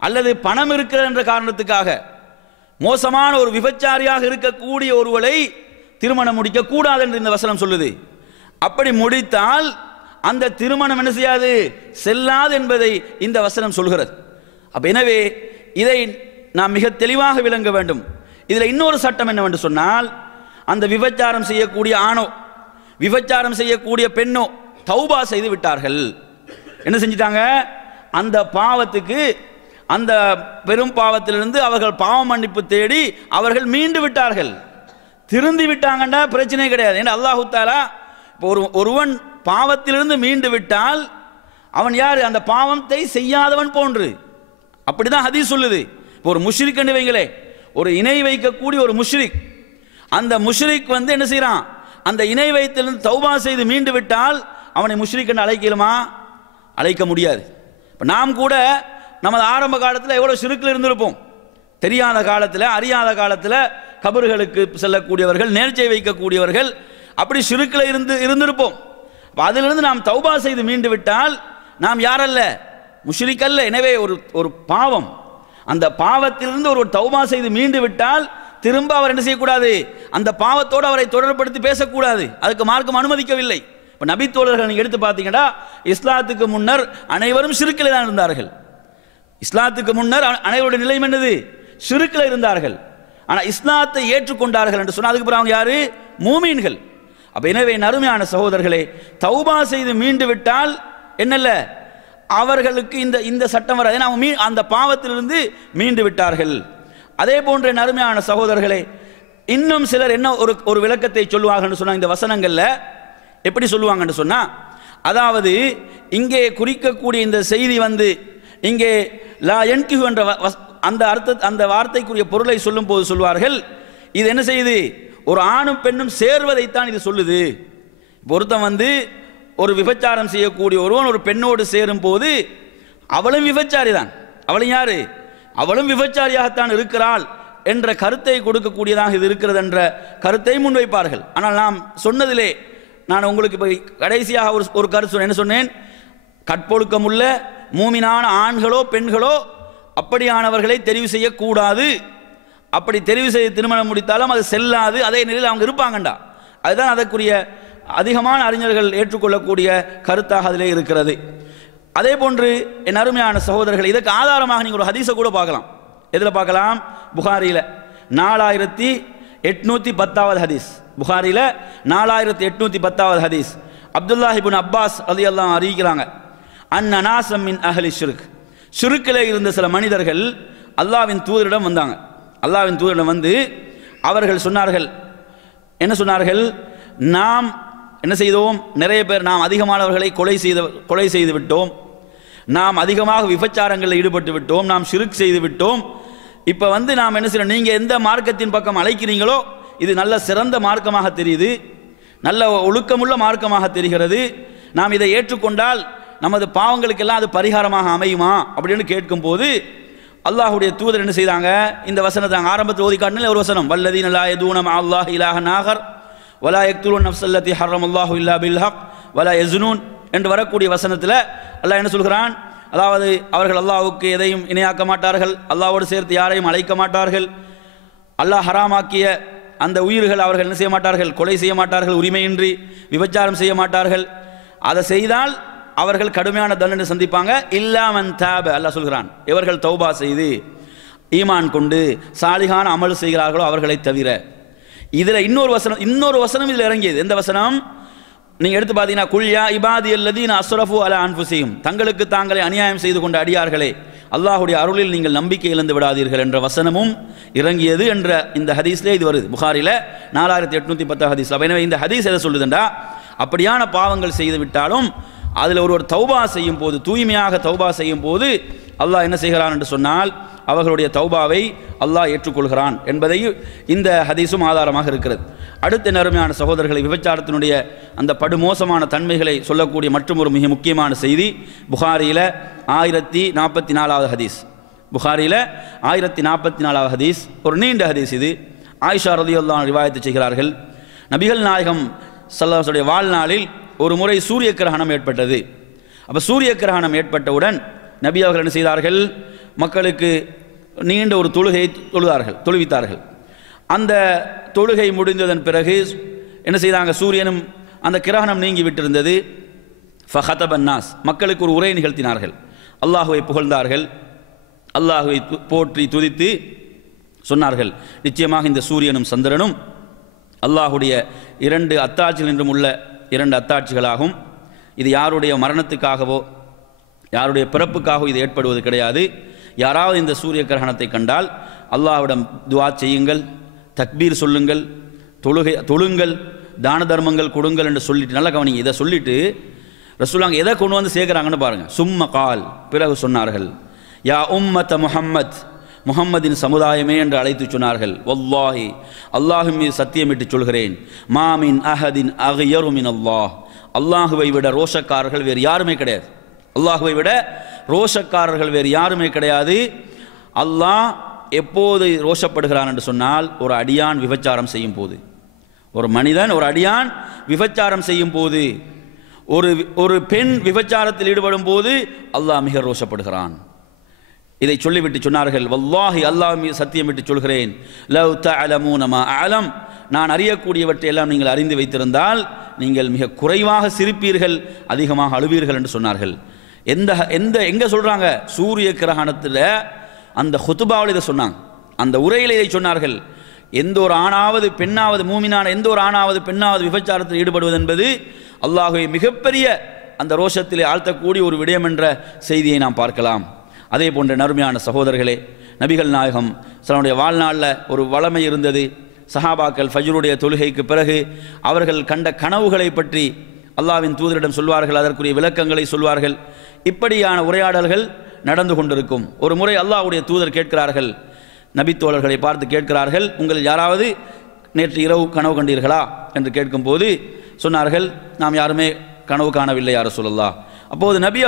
அல்லது பணம் இருக்கிறது என்ற காரணத்துக்காக மோசமான ஒரு விபச்சாரியாக இருக்கக்கூடிய ஒருவரை திருமணம் முடிக்க கூடாது என்று இந்த வசனம் சொல்லுது. அப்படி முடித்தால் அந்த திருமணம் என்ன செய்யாது? செல்லாது என்பதை இந்த வசனம் சொல்கிறது. அப்ப எனவே இதை நாம் மிக தெளிவாக விளங்க வேண்டும். இதில் இன்னொரு சட்டம் என்னவென்று சொன்னால், அந்த விபச்சாரம் செய்யக்கூடிய ஆணோ விபச்சாரம் செய்யக்கூடிய பெண்ணோ தௌபா செய்து விட்டார்கள். என்ன செஞ்சிட்டாங்க? அந்த பாவத்துக்கு, அந்த பெரும் பாவத்திலிருந்து அவர்கள் பாவ மன்னிப்பு தேடி அவர்கள் மீண்டு விட்டார்கள். திருந்தி விட்டாங்கன்னா பிரச்சனை கிடையாது. ஏன்னா அல்லாஹு தஆலா ஒருவன் பாவத்திலிருந்து மீண்டு விட்டால் அவன் யாரு? அந்த பாவத்தை செய்யாதவன் போன்று. அப்படிதான் ஹதீஸ் சொல்லுது. இப்போ ஒரு முஷ்ரிக் என்று வைங்களே, ஒரு இணை வைக்கக்கூடிய ஒரு முஷ்ரிக், அந்த முஷ்ரிக் என்ன செய்யறான்? அந்த இணை வைத்திலிருந்து தௌபா செய்து மீண்டு விட்டால் அவனை முஷ்ரிக் என்று அழைக்கலுமா? அழைக்க முடியாது. இப்போ நாம் கூட நமது ஆரம்ப காலத்தில் எவ்வளோ ஷிர்கில் இருந்திருப்போம். தெரியாத காலத்தில், அறியாத காலத்தில் கபர்களுக்கு செல்லக்கூடியவர்கள், நேர்ச்சை வைக்கக்கூடியவர்கள், அப்படி ஷிர்கில் இருந்திருப்போம். அதிலிருந்து நாம் தௌபா செய்து மீண்டு விட்டால் நாம் யாரல்ல? முஷ்ரிக் அல்ல. எனவே ஒரு பாவம், அந்த பாவத்திலிருந்து ஒரு தௌபா செய்து மீண்டு விட்டால் திரும்ப அவர் என்ன செய்யக்கூடாது? அந்த பாவத்தோடு அவரை தொடர்படுத்தி பேசக்கூடாது. அதுக்கு மார்க்கம் அனுமதிக்கவில்லை. இப்போ நபி தோழர்கள் நீங்கள் எடுத்து பார்த்தீங்கன்னா, இஸ்லாத்துக்கு முன்னர் அனைவரும் ஷிர்கில் தான் இருந்தார்கள். இஸ்லாத்துக்கு முன்னர் அனைவருடைய நிலை என்னது? ஷிர்கில் இருந்தார்கள். ஆனால் இஸ்லாத்தை ஏற்றுக்கொண்டார்கள் என்று சொன்னால் அதுக்கு பிறகு அவங்க யாரு? மூமீன்கள். அப்போ எனவே அருமையான சகோதரர்களே, தௌபா செய்து மீண்டு விட்டால் என்னல்ல, அவர்களுக்கு இந்த சட்டம் வராது. ஏன்னா அவங்க அந்த பாவத்திலிருந்து மீண்டு விட்டார்கள். அதே போன்ற அருமையான சகோதரர்களே, இன்னும் சிலர் என்ன ஒரு விளக்கத்தை சொல்லுவாங்கன்னு சொன்னா, இந்த வசனங்கள்ல எப்படி சொல்லுவாங்கன்னு சொன்னா, அதாவது இங்கே குறிக்கக்கூடிய இந்த செய்தி இங்கே லா யன்கிஹு என்ற அந்த வார்த்தைக்குரிய பொருளை சொல்லும் போது சொல்வார்கள், இது என்ன செய்யுது? ஒரு ஆணும் பெண்ணும் சேர்வதைத்தான் இது சொல்லுது. ஒருத்தன் ஒரு விபச்சாரம் செய்யக்கூடிய ஒருவன் ஒரு பெண்ணோடு சேரும் போது அவளும் விபச்சாரி தான். அவளும் யாரு? அவளும் விபச்சாரியாகத்தான் இருக்கிறாள் என்ற கருத்தை கொடுக்கக்கூடியதாக இது இருக்கிறது என்ற கருத்தை முன்வைப்பார்கள். ஆனால் நாம் சொன்னதிலே நான் உங்களுக்கு இப்போ கடைசியாக ஒரு கருத்து என்ன சொன்னேன்? கற்பொழுக்கமுள்ள மூமினான ஆண்களோ பெண்களோ அப்படியானவர்களை தெரிவு செய்யக்கூடாது. அப்படி தெரிவு செய்து திருமணம் முடித்தாலும் அது செல்லாது. அதே நிலையில் அவங்க இருப்பாங்கண்டா. அதுதான் அதற்குரிய அதிகமான அறிஞர்கள் ஏற்றுக்கொள்ளக்கூடிய கருத்தாக அதிலே இருக்கிறது. அதே போன்று என் அருமையான சகோதரர்கள், இதற்கு ஆதாரமாக நீங்கள் ஒரு ஹதீஸை கூட பார்க்கலாம். எதில் பார்க்கலாம்? புகாரியில் 4810வது ஹதீஸ். புகாரியில் 4810வது ஹதீஸ். அப்துல்லாஹ் இப்னு அப்பாஸ் ரலியல்லாஹு அன்ஹு அறிவிக்கிறாங்க, அன்னநாஸம் மின் அஹ்லி ஷிர்க், ஷிர்கிலே இருந்த சில மனிதர்கள் அல்லாஹ்வின் தூதரிடம் வந்தாங்க. அல்லாஹ்வின் தூதரிடம் அவர்கள் சொன்னார்கள், என்ன சொன்னார்கள்? நாம் என்ன செய்தோம்? நிறைய பேர் நாம் அதிகமானவர்களை கொலை செய்து விட்டோம். நாம் அதிகமாக விபச்சாரங்களில் ஈடுபட்டு விட்டோம். நாம் ஷிர்க் செய்து விட்டோம். இப்போ நாம் என்ன செய்யணும்? நீங்கள் எந்த மார்க்கத்தின் பக்கம் அழைக்கிறீங்களோ இது நல்ல சிறந்த மார்க்கமாக தெரியுது, நல்ல ஒழுக்கமுள்ள மார்க்கமாக தெரிகிறது. நாம் இதை ஏற்றுக்கொண்டால் நமது பாவங்களுக்கெல்லாம் அது பரிகாரமாக அமையுமா அப்படின்னு கேட்கும் போது அல்லாஹ்வுடைய தூதர் என்ன செய்தாங்க? இந்த வசனத்தை ஆரம்பத்தில் ஓதி காட்டின ஒரு வசனம், வல்லதீன லா யதூன மஅ அல்லாஹி இலாஹன் ஆகர் வலா யக்துலூன் நஃப்ஸல்லதி ஹர்ரமல்லாஹு இல்லா பில் ஹக் வலா யஸ்னூன் என்று வரக்கூடிய வசனத்தில் அல்லாஹ் என்ன சொல்கிறான்? அதாவது அவர்கள் அல்லாஹ்வுக்கு எதையும் இணையாக்க மாட்டார்கள், அல்லாஹ்வோடு சேர்த்து யாரையும் அழைக்க மாட்டார்கள், அல்லாஹ் ஹராமாக்கிய அந்த உயிர்கள் அவர்கள் என்ன செய்ய மாட்டார்கள்? கொலை செய்ய மாட்டார்கள், உரிமையின்றி விபச்சாரம் செய்ய மாட்டார்கள். அதை செய்தால் அவர்கள் கடுமையான தண்டனை சந்திப்பாங்க. இல்லாமன் தாப, அல்லாஹ் சொல்கிறான், இவர்கள் தௌபா செய்து ஈமான் கொண்டு சாலிகான அமல் செய்கிறார்களோ அவர்களை தவிர. இதில் இன்னொரு வசனம் இதில் இறங்கியது. எந்த வசனம்? நீங்கள் எடுத்து பார்த்தீங்கன்னா, குல்யா இபாதி அல்லதீன அஸ்ரஃபு அலா அன்ஃபுஸிஹிம், தங்களுக்கு தாங்களே அநியாயம் செய்து கொண்ட அடியார்களே, அல்லாஹ்வுடைய அருளில் நீங்கள் நம்பிக்கை இழந்து விடாதீர்கள் என்ற வசனமும் இறங்கியது என்ற இந்த ஹதீஸ்லேயே இது வருது. புகாரில் 4810 ஹதீஸ். எனவே இந்த ஹதீஸ் எதை சொல்லுதுண்டா, அப்படியான பாவங்கள் செய்து விட்டாலும் அதில் ஒருவர் தௌபா செய்யும் போது, தூய்மையாக தௌபா செய்யும் போது அல்லாஹ் என்ன செய்கிறான் என்று சொன்னால் அவர்களுடைய தௌபாவை அல்லாஹ் ஏற்றுக்கொள்கிறான் என்பதை இந்த ஹதீஸும் ஆதாரமாக இருக்கிறது. அடுத்த நறுமையான சகோதரர்களை, விபச்சாரத்தினுடைய அந்த படுமோசமான தன்மைகளை சொல்லக்கூடிய மற்றும் ஒரு மிக முக்கியமான செய்தி புகாரியில் 1044வது ஹதீஸ். புகாரியில் 1044வது ஹதீஸ் ஒரு நீண்ட ஹதீஸ். இது ஆயிஷா ரலியல்லாஹு அன்ஹா ரிவாயத்து செய்கிறார்கள், நபிகள் நாயகம் ஸல்லல்லாஹு அலைஹி வஸல்லம் வாழ்நாளில் ஒரு முறை சூரிய கிரகணம் ஏற்பட்டது. அப்போ சூரிய கிரகணம் ஏற்பட்டவுடன் நபி அவர்கள் என்ன செய்தார்கள்? மக்களுக்கு நீண்ட ஒரு தொழுகையை தொழுவித்தார்கள். அந்த தொழுகை முடிந்ததன் பிறகு என்ன செய்தாங்க? சூரியனும் அந்த கிரகணம் நீங்கி விட்டிருந்தது. ஃபஹதபன் நாஸ், மக்களுக்கு ஒரு உரை நிகழ்த்தினார்கள். அல்லாஹுவை புகழ்ந்தார்கள், அல்லாஹுவை போற்றி துதித்து சொன்னார்கள், நிச்சயமாக இந்த சூரியனும் சந்திரனும் அல்லாஹுடைய 2 அத்தாட்சிகள் என்றும் உள்ள 2 அத்தாட்சிகளாகும். இது யாருடைய மரணத்துக்காகவோ யாருடைய பிறப்புக்காகவோ இது ஏற்படுவது கிடையாது. யாராவது இந்த சூரிய கிரகணத்தை கண்டால் அல்லாஹ்விடம் துஆ செய்யுங்கள், தக்பீர் சொல்லுங்கள், தொழுங்கள், தான தர்மங்கள் கொடுங்கள் என்று சொல்லிட்டு, நல்லா கவனிங்க, இதை சொல்லிட்டு ரசூலுல்லாஹ் எதை கொண்டு வந்து சேர்க்குறாங்கன்னு பாருங்கள். சும்ம கால், பிறகு சொன்னார்கள், யா உம்மத்த முஹம்மத், முஹம்மதின் சமுதாயமே என்று அழைத்து சொன்னார்கள், வல்லாஹி, அல்லாஹின் மீது சத்தியமிட்டு சொல்கிறேன், மாமின் அஹதின் அக்யரு மின் அல்லாஹ், அல்லாஹுவை விட ரோஷக்காரர்கள் வேறு யாருமே கிடையாது. அல்லாஹுவை விட ரோஷக்காரர்கள் வேறு யாருமே கிடையாது. அல்லாஹ் எப்போது ரோஷப்படுகிறான் என்று சொன்னால், ஒரு அடியான் விபச்சாரம் செய்யும் போது, ஒரு மனிதன், ஒரு அடியான் விபச்சாரம் செய்யும் போது, ஒரு பெண் விபச்சாரத்தில் ஈடுபடும் போது அல்லாஹ் மிக ரோஷப்படுகிறான். இதை சொல்லிவிட்டு சொன்னார்கள், வல்லாஹி, அல்லாஹ் மீது சத்தியமிட்டு சொல்கிறேன், லவ் தஅலமூன மா அஅலம், நான் அறியக்கூடியவற்றை எல்லாம் நீங்கள் அறிந்து வைத்திருந்தால் நீங்கள் மிக குறைவாக சிரிப்பீர்கள், அதிகமாக அழுவீர்கள் என்று சொன்னார்கள். எங்க சொல்றாங்க? சூரிய கிரகணத்தில் அந்த ஹுதுபாவில் இதை சொன்னாங்க, அந்த உரையில் இதை சொன்னார்கள். எந்த ஒரு ஆணாவது பெண்ணாவது, மூமினான எந்த ஒரு ஆணாவது பெண்ணாவது விபச்சாரத்தில் ஈடுபடுவது என்பது அல்லாஹ்வை மிகப்பெரிய அந்த ரோஷத்திலே ஆழ்த்தக்கூடிய ஒரு விடயம் என்ற செய்தியை நாம் பார்க்கலாம். அதே போன்ற நறுமையான சகோதரர்களே, நபிகள் நாயகம் தன்னுடைய வாழ்நாளில் ஒரு வளமை இருந்தது. சஹாபாக்கள் ஃபஜ்ருடைய தொழுகைக்கு பிறகு அவர்கள் கண்ட கனவுகளை பற்றி அல்லாஹ்வின் தூதரிடம் சொல்வார்கள், அதற்குரிய விளக்கங்களை சொல்வார்கள். இப்படியான உரையாடல்கள் நடந்து கொண்டிருக்கும். ஒரு முறை அல்லாஹ்வுடைய தூதர் கேட்கிறார்கள், நபித்தோழர்களை பார்த்து கேட்கிறார்கள், உங்கள் யாராவது நேற்று இரவு கனவு கண்டீர்களா என்று கேட்கும்போது சொன்னார்கள், நாம் யாருமே கனவு காணவில்லை யா ரசூலல்லாஹ். அப்போது நபி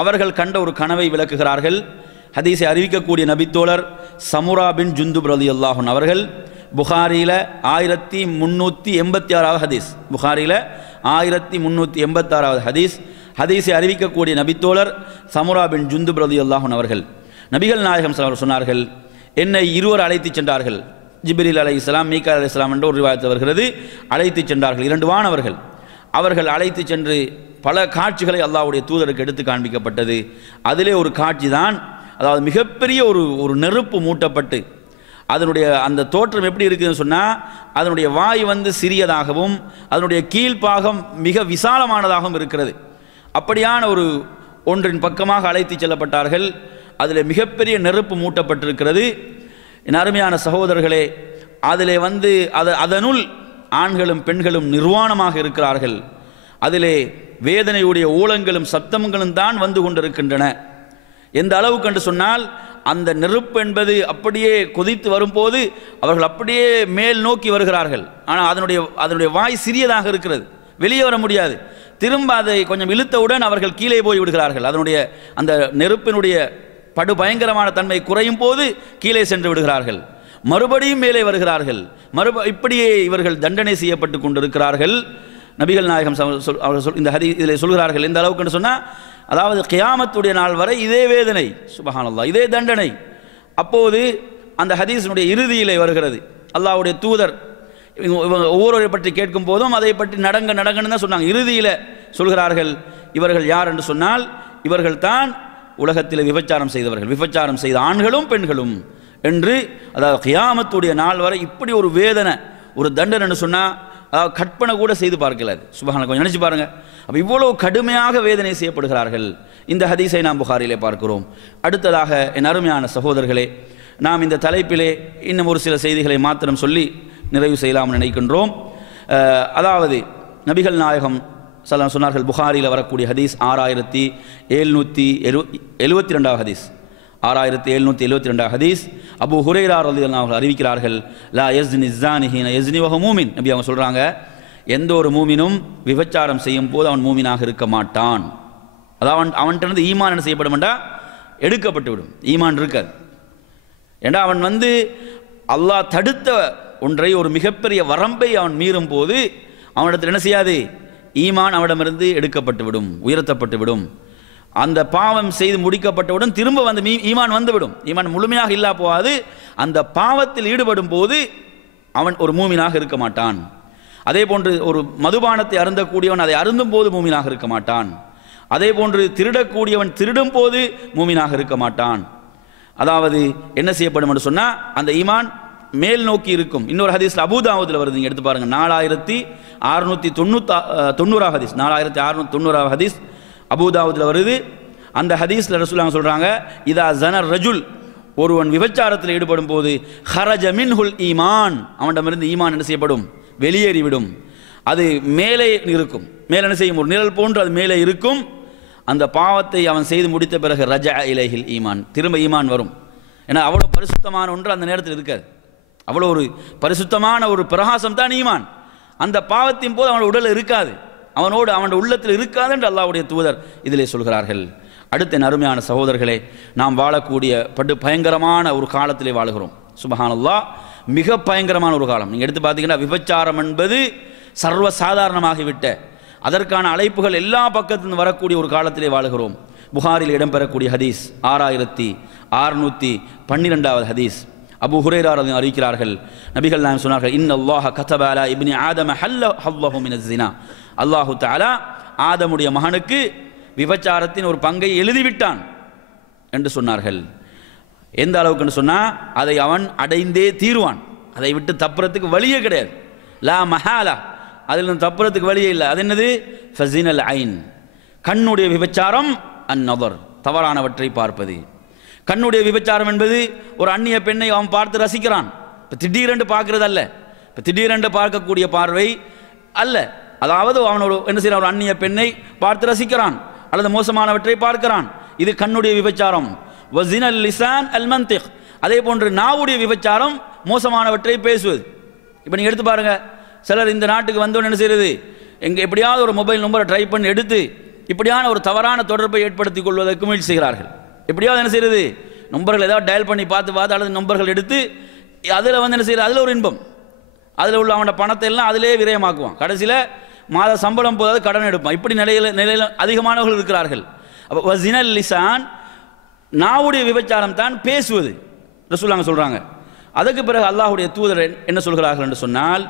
அவர்கள் கண்ட ஒரு கனவை விளக்குகிறார்கள். ஹதீஸை அறிவிக்கக்கூடிய நபித்தோழர் சமுரா பின் ஜுந்துப் ரலியல்லாஹு அன்ஹு அவர்கள். புகாரியில் 1386வது ஹதீஸ், புகாரியில் 1386வது ஹதீஸ். ஹதீஸை அறிவிக்கக்கூடிய நபித்தோழர் சமுரா பின் ஜுந்துப் ரலியல்லாஹு அன்ஹு அவர்கள். நபிகள் நாயகம் சொன்னார்கள், என்னை இருவர் அழைத்து சென்றார்கள். ஜிப்ரீல் அலைஹிஸ்ஸலாம், மீகாயில் அலைஹிஸ்ஸலாம் என்ற ஒரு ரிவாயத் வருகிறது. அழைத்து சென்றார்கள், 2 வானவர்கள். அவர்கள் அழைத்து சென்று பல காட்சிகளை அல்லாஹ்வுடைய தூதருக்கு எடுத்து காண்பிக்கப்பட்டது. அதிலே ஒரு காட்சி தான், அதாவது மிகப்பெரிய ஒரு நெருப்பு மூட்டப்பட்டு அதனுடைய அந்த தோற்றம் எப்படி இருக்குதுன்னு சொன்னால், அதனுடைய வாய் சிறியதாகவும் அதனுடைய கீழ்ப்பாகம் மிக விசாலமானதாகவும் இருக்கிறது. அப்படியான ஒன்றின் பக்கமாக அழைத்து செல்லப்பட்டார்கள். அதில் மிகப்பெரிய நெருப்பு மூட்டப்பட்டிருக்கிறது. என் அருமையான சகோதரர்களே, அதிலே அதனுள் ஆண்களும் பெண்களும் நிர்வாணமாக இருக்கிறார்கள். அதிலே வேதனையுடைய ஓலங்களும் சப்தங்களும் தான் வந்து கொண்டிருக்கின்றன. எந்த அளவுக்கு என்று சொன்னால், அந்த நெருப்பு என்பது அப்படியே கொதித்து வரும்போது அவர்கள் அப்படியே மேல் நோக்கி வருகிறார்கள். ஆனால் அதனுடைய வாய் சிறியதாக இருக்கிறது, வெளியே வர முடியாது. திரும்ப அதை கொஞ்சம் இழுத்தவுடன் அவர்கள் கீழே போய் விடுகிறார்கள். அதனுடைய அந்த நெருப்பினுடைய படு பயங்கரமான தன்மை குறையும் போது கீழே சென்று விடுகிறார்கள், மறுபடியும் மேலே வருகிறார்கள். இப்படியே இவர்கள் தண்டனை செய்யப்பட்டு கொண்டிருக்கிறார்கள். நபிகள் நாயகம் இந்த இதில் சொல்கிறார்கள், எந்த அளவுக்கு சொன்னால், அதாவது கியாமத்துடைய நாள் வரை இதே வேதனை, சுப்ஹானல்லாஹ், இதே தண்டனை. அப்போது அந்த ஹதீஸினுடைய இறுதியிலே வருகிறது, அல்லாஹ்வுடைய தூதர் ஒவ்வொருவரை பற்றி கேட்கும் போதும் அதை பற்றி நடங்கன்னு தான் சொன்னாங்க. இறுதியில் சொல்கிறார்கள், இவர்கள் யார் என்று சொன்னால், இவர்கள் தான் உலகத்தில் விபச்சாரம் செய்தவர்கள், விபச்சாரம் செய்த ஆண்களும் பெண்களும் என்று. அதாவது கியாமத்துடைய நாள் வரை இப்படி ஒரு வேதனை, ஒரு தண்டனை சொன்னால், அதாவது கற்பனை கூட செய்து பார்க்கலாது. சுப்ஹானல்லாஹ், கொஞ்சம் நினைச்சு பாருங்க. அப்போ இவ்வளவு கடுமையாக வேதனை செய்யப்படுகிறார்கள். இந்த ஹதீஸை நாம் புகாரிலே பார்க்கிறோம். அடுத்ததாக என் அருமையான சகோதரர்களே, நாம் இந்த தலைப்பிலே இன்னும் ஒரு சில செய்திகளை மாத்திரம் சொல்லி நிறைவு செய்யலாம் நினைக்கின்றோம். அதாவது நபிகள் நாயகம் ஸல்லல்லாஹு சொன்னார்கள், புகாரியில் வரக்கூடிய ஹதீஸ் 6772 ஹதீஸ், 6772 ஹதீஸ். அபூ ஹுரைரா ரலியல்லாஹு அன்ஹு அறிவிக்கிறார்கள், லா யஸ்னி ஸானி ஹீன யஸ்னி வஹு மூமின். நபி அவங்க சொல்கிறாங்க, எந்த ஒரு மூமினும் விபச்சாரம் செய்யும் போது அவன் மூமினாக இருக்க மாட்டான். அதாவது அவன்கிட்ட ஈமான் என்ன செய்யப்படும்டா, எடுக்கப்பட்டு விடும், ஈமான் இருக்காது. ஏண்டா அவன் அல்லாஹ் தடுத்த ஒன்றை, ஒரு மிகப்பெரிய வரம்பை அவன் மீறும் போது அவனிடத்தில் என்ன செய்யாது, ஈமான் அவனிடமிருந்து எடுக்கப்பட்டு விடும், உயர்த்தப்பட்டு விடும். அந்த பாவம் செய்து முடிக்கப்பட்டவுடன் திரும்ப ஈமான் வந்துவிடும். ஈமான் முழுமையாக இல்லா போகாது. அந்த பாவத்தில் ஈடுபடும் போது அவன் ஒரு மூமினாக இருக்க மாட்டான். அதே போன்று ஒரு மதுபானத்தை அருந்தக்கூடியவன் அதை அருந்தும் போது மூமினாக இருக்க மாட்டான். அதே போன்று திருடக்கூடியவன் திருடும் போது மூமினாக இருக்க மாட்டான். அதாவது என்ன செய்யப்படும் என்று சொன்னால் அந்த ஈமான் மேல் நோக்கி இருக்கும். இன்னொரு ஹதீஸ்ல அபூதாவுதுல வருது, நீங்க எடுத்து பாருங்க, 4690 ஹதீஸ், 4690 ஹதீஸ் அபூதாவுதுல வருது. அந்த ஹதீஸ்ல ரசூலுல்லாஹ் சொல்றாங்க, இதா ஜனர் ரஜுல், ஒருவன் விபச்சாரத்தில் ஈடுபடும் போது ஹரஜ மின்ஹுல் ஈமான், அவனிடமிருந்து ஈமான் என்ன செய்யப்படும், வெளியேறிவிடும். அது மேலே இருக்கும், மேலே என்ன செய்யும், ஒரு நிழல் போன்று அது மேலே இருக்கும். அந்த பாவத்தை அவன் செய்து முடித்த பிறகு ரஜா இலைஹில் ஈமான், திரும்ப ஈமான் வரும். ஏன்னா அவ்வளோ பரிசுத்தமான ஒன்று அந்த நேரத்தில் இருக்காது. அவ்வளோ ஒரு பரிசுத்தமான ஒரு பிரகாசம் தான் ஈமான். அந்த பாவத்தின் போது அவனோட உடல் இருக்காது, அவனோடு அவனுடைய உள்ளத்தில் இருக்காது என்று அல்லாஹ்வுடைய தூதர் இதிலே சொல்கிறார்கள். அடுத்த அருமையான சகோதரர்களே, நாம் வாழக்கூடிய பயங்கரமான ஒரு காலத்திலே வாழுகிறோம். சுப்ஹானல்லாஹ், மிக பயங்கரமான ஒரு காலம். நீங்கள் எடுத்து பார்த்தீங்கன்னா விபச்சாரம் என்பது சர்வசாதாரணமாகிவிட்ட, அதற்கான அழைப்புகள் எல்லா பக்கத்திலிருந்து வரக்கூடிய ஒரு காலத்திலே வாழுகிறோம். புகாரில் இடம்பெறக்கூடிய ஹதீஸ் 6612 ஹதீஸ். அபூ ஹுரைரா ரலியல்லாஹு அறிவிக்கிறார்கள், நபிகள் நாயகம் சொன்னார்கள், இன்னல்லாஹ கதப அலா இப்னி ஆதம ஹல்லஹு மினஸ் ஸினா, அல்லாஹு தஆலா ஆதமுடைய மகனுக்கு விபச்சாரத்தின் ஒரு பங்கை எழுதிவிட்டான் என்று சொன்னார்கள். எந்த அளவுக்குன்னு சொன்னால், அதை அவன் அடைந்தே தீருவான், அதை விட்டு தப்புறத்துக்கு வழியே கிடையாது. லா மஹாலா, அதில் தப்புறத்துக்கு வழியே இல்லை. அது என்னது, ஃபஸினல் ஐன், கண்ணுடைய விபச்சாரம், அந்நதர், தவறானவற்றை பார்ப்பது. கண்ணுடைய விபச்சாரம் என்பது ஒரு அந்நிய பெண்ணை அவன் பார்த்து ரசிக்கிறான். இப்போ திடீரென்று பார்க்கறது அல்ல, இப்போ திடீரென்று பார்க்கக்கூடிய பார்வை அல்ல. அதாவது அவனோட என்ன செய்யறான், ஒரு அந்நிய பெண்ணை பார்த்து ரசிக்கிறான் அல்லது மோசமானவற்றை பார்க்கிறான். இது கண்ணுடைய விபச்சாரம். வஸினல் லிசான் அல் மன்திக், அதே போன்று நாவுடைய விபச்சாரம், மோசமானவற்றை பேசுவது. இப்போ நீங்கள் எடுத்து பாருங்க, சிலர் இந்த நாட்டுக்கு வந்தோன்னு என்ன செய்யறது, எங்கே எப்படியாவது ஒரு மொபைல் நம்பரை ட்ரை பண்ணி எடுத்து இப்படியான ஒரு தவறான தொடர்பை ஏற்படுத்திக் கொள்வதற்கு முயற்சி செய்கிறார்கள். எப்படியாவது என்ன செய்யறது, நம்பர்கள் ஏதாவது டயல் பண்ணி பார்த்து அல்லது நம்பர்கள் எடுத்து அதில் வந்து என்ன செய்யறது, அதில் ஒரு இன்பம், அதில் உள்ள அவனோட பணத்தை எல்லாம் அதிலே விரயமாக்குவான். கடைசியில் மாத சம்பளம் போதாது கடன் எடுப்பான். இப்படி நிலையில் அதிகமானவர்கள் இருக்கிறார்கள். அப்போ வஸினல் லிசான், நாவுடைய விபச்சாரம் தான் பேசுவது, ரசூலுல்லாஹ் சொல்றாங்க. அதற்கு பிறகு அல்லாஹ்வுடைய தூதர் என்ன சொல்கிறார்கள் என்று சொன்னால்,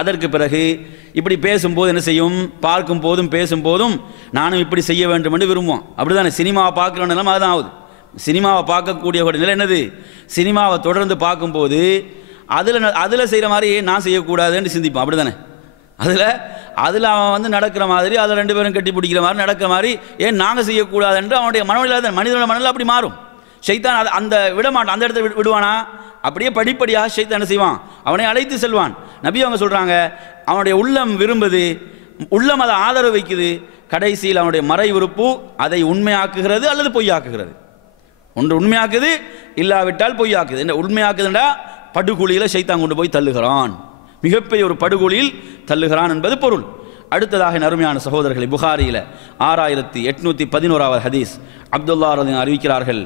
அதற்கு பிறகு இப்படி பேசும்போது என்ன செய்யும், பார்க்கும் போதும் பேசும் போதும் நானும் இப்படி செய்ய வேண்டும் என்று விரும்புவோம். அப்படிதானே, சினிமாவை பார்க்குற நிலைமை அதுதான் ஆகுது. சினிமாவை பார்க்கக்கூடிய நிலை என்னது, சினிமாவை தொடர்ந்து பார்க்கும்போது அதில் செய்கிற மாதிரி நான் செய்யக்கூடாதுன்னு சிந்திப்போம். அப்படி தானே, அதில் அவன் வந்து நடக்கிற மாதிரி, அதில் ரெண்டு பேரும் கட்டி பிடிக்கிற மாதிரி நடக்கிற மாதிரி ஏன் நாங்கள் செய்யக்கூடாது என்று அவனுடைய மனநிலை, மனிதனோட மனநிலை அப்படி மாறும். ஷைத்தான் அந்த விடமாட்டான், அந்த இடத்துல விடுவானா, அப்படியே படிப்படியாக ஷைத்தான் என்ன செய்வான், அவனை அழைத்து செல்வான். நபி அவங்க சொல்கிறாங்க, அவனுடைய உள்ளம் விரும்புது, உள்ளம் அதை ஆதரவு வைக்குது, கடைசியில் அவனுடைய மறை விருப்பு அதை உண்மையாக்குகிறது அல்லது பொய்யாக்குகிறது. ஒன்று உண்மையாக்குது, இல்லாவிட்டால் பொய்யாக்குது. என்ன உண்மையாக்குதுண்டா, படுகொலியில் ஷைத்தான் கொண்டு போய் தள்ளுகிறான், மிகப்பெரிய ஒரு படுகொலியில் தள்ளுகிறான் என்பது பொருள். அடுத்ததாக அருமையான சகோதரர்களை, புகாரியில் 6811 ஹதீஸ் அப்துல்லா ரலியல்லாஹு அறிவிக்கிறார்கள்,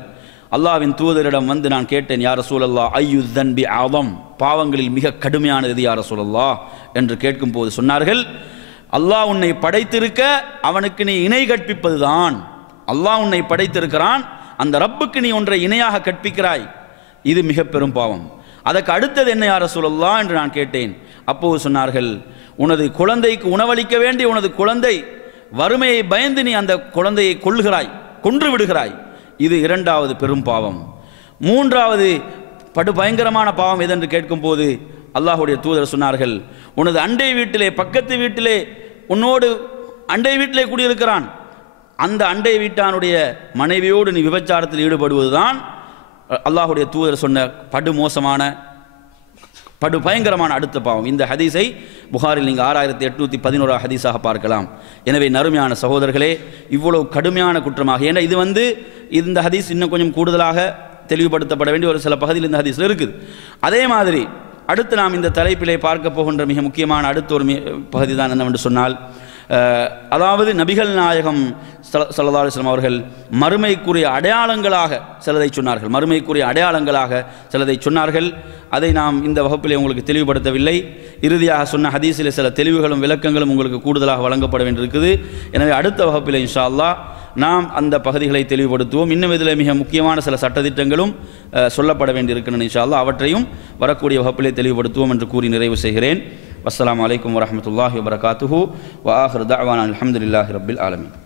அல்லாஹ்வின் தூதரிடம் வந்து நான் கேட்டேன், யா ரசூலல்லாஹ் ஐயு தன்பி ஆதம், பாவங்களில் மிக கடுமையானது எது யா ரசூலல்லாஹ் என்று கேட்கும் போது சொன்னார்கள், அல்லாஹ் உன்னை படைத்திருக்க அவனுக்கு நீ இணை கற்பிப்பதுதான். அல்லாஹ் உன்னை படைத்திருக்கிறான், அந்த ரப்புக்கு நீ ஒன்றை இணையாக கற்பிக்கிறாய், இது மிக பெரும் பாவம். அதற்கு அடுத்தது என்ன யா ரசூலல்லாஹ் என்று நான் கேட்டேன். அப்போது சொன்னார்கள், உனது குழந்தைக்கு உணவளிக்க வேண்டிய உனது குழந்தை வறுமையை பயந்து நீ அந்த குழந்தையை கொன்று விடுகிறாய், இது இரண்டாவது பெரும் பாவம். மூன்றாவது பயங்கரமான பாவம் எதென்று கேட்கும் போது அல்லாஹ்வுடைய தூதர் சொன்னார்கள், உனது அண்டை வீட்டிலே, பக்கத்து வீட்டிலே, உன்னோடு அண்டை வீட்டிலே குடியிருக்கிறான், அந்த அண்டை வீட்டானுடைய மனைவியோடு நீ விபச்சாரத்தில் ஈடுபடுவதுதான் அல்லாஹ்வுடைய தூதர் சொன்ன மோசமான பயங்கரமான அடுத்த பாவம். இந்த ஹதீஸை புகாரில் நீங்கள் 6811 ஹதீஸாக பார்க்கலாம். எனவே நறுமையான சகோதரர்களே, இவ்வளவு கடுமையான குற்றமாக, ஏன்னா இது வந்து இந்த ஹதீஸ் இன்னும் கொஞ்சம் கூடுதலாக தெளிவுபடுத்தப்பட வேண்டிய ஒரு சில பகுதியில் இந்த ஹதீஸில் இருக்குது. அதே மாதிரி அடுத்து நாம் இந்த தலைப்பிலே பார்க்க போகின்ற மிக முக்கியமான அடுத்த ஒரு பகுதி தான் என்னவென்று சொன்னால், அதாவது நபிகள் நாயகம் ஸல்லல்லாஹு அலைஹி வஸல்லம் அவர்கள் மறுமைக்குரிய அடையாளங்களாக சிலதை சொன்னார்கள், மறுமைக்குரிய அடையாளங்களாக சிலதை சொன்னார்கள். அதை நாம் இந்த வகுப்பிலே உங்களுக்கு தெளிவுபடுத்தவில்லை. இறுதியாக சொன்ன ஹதீஸிலே சில தெளிவுகளும் விளக்கங்களும் உங்களுக்கு கூடுதலாக வழங்கப்பட வேண்டியிருக்குது. எனவே அடுத்த வகுப்பிலே இன்ஷா அல்லாஹ் நாம் அந்த பகுதிகளை தெளிவுபடுத்துவோம். இன்னும் இதில் மிக முக்கியமான சில சட்டத்திட்டங்களும் சொல்லப்பட வேண்டியிருக்கின்றன. இன்ஷா அல்லாஹ் அவற்றையும் வரக்கூடிய வகுப்பிலே தெளிவுபடுத்துவோம் என்று கூறி நிறைவு செய்கிறேன். வஸ்ஸலாமு அலைக்கும் வரஹ்மத்துல்லாஹி வபரகாத்துஹு வ ஆகிரு தஅவானா அல்ஹம்துலில்லாஹி ரப்பில் ஆலமீன்.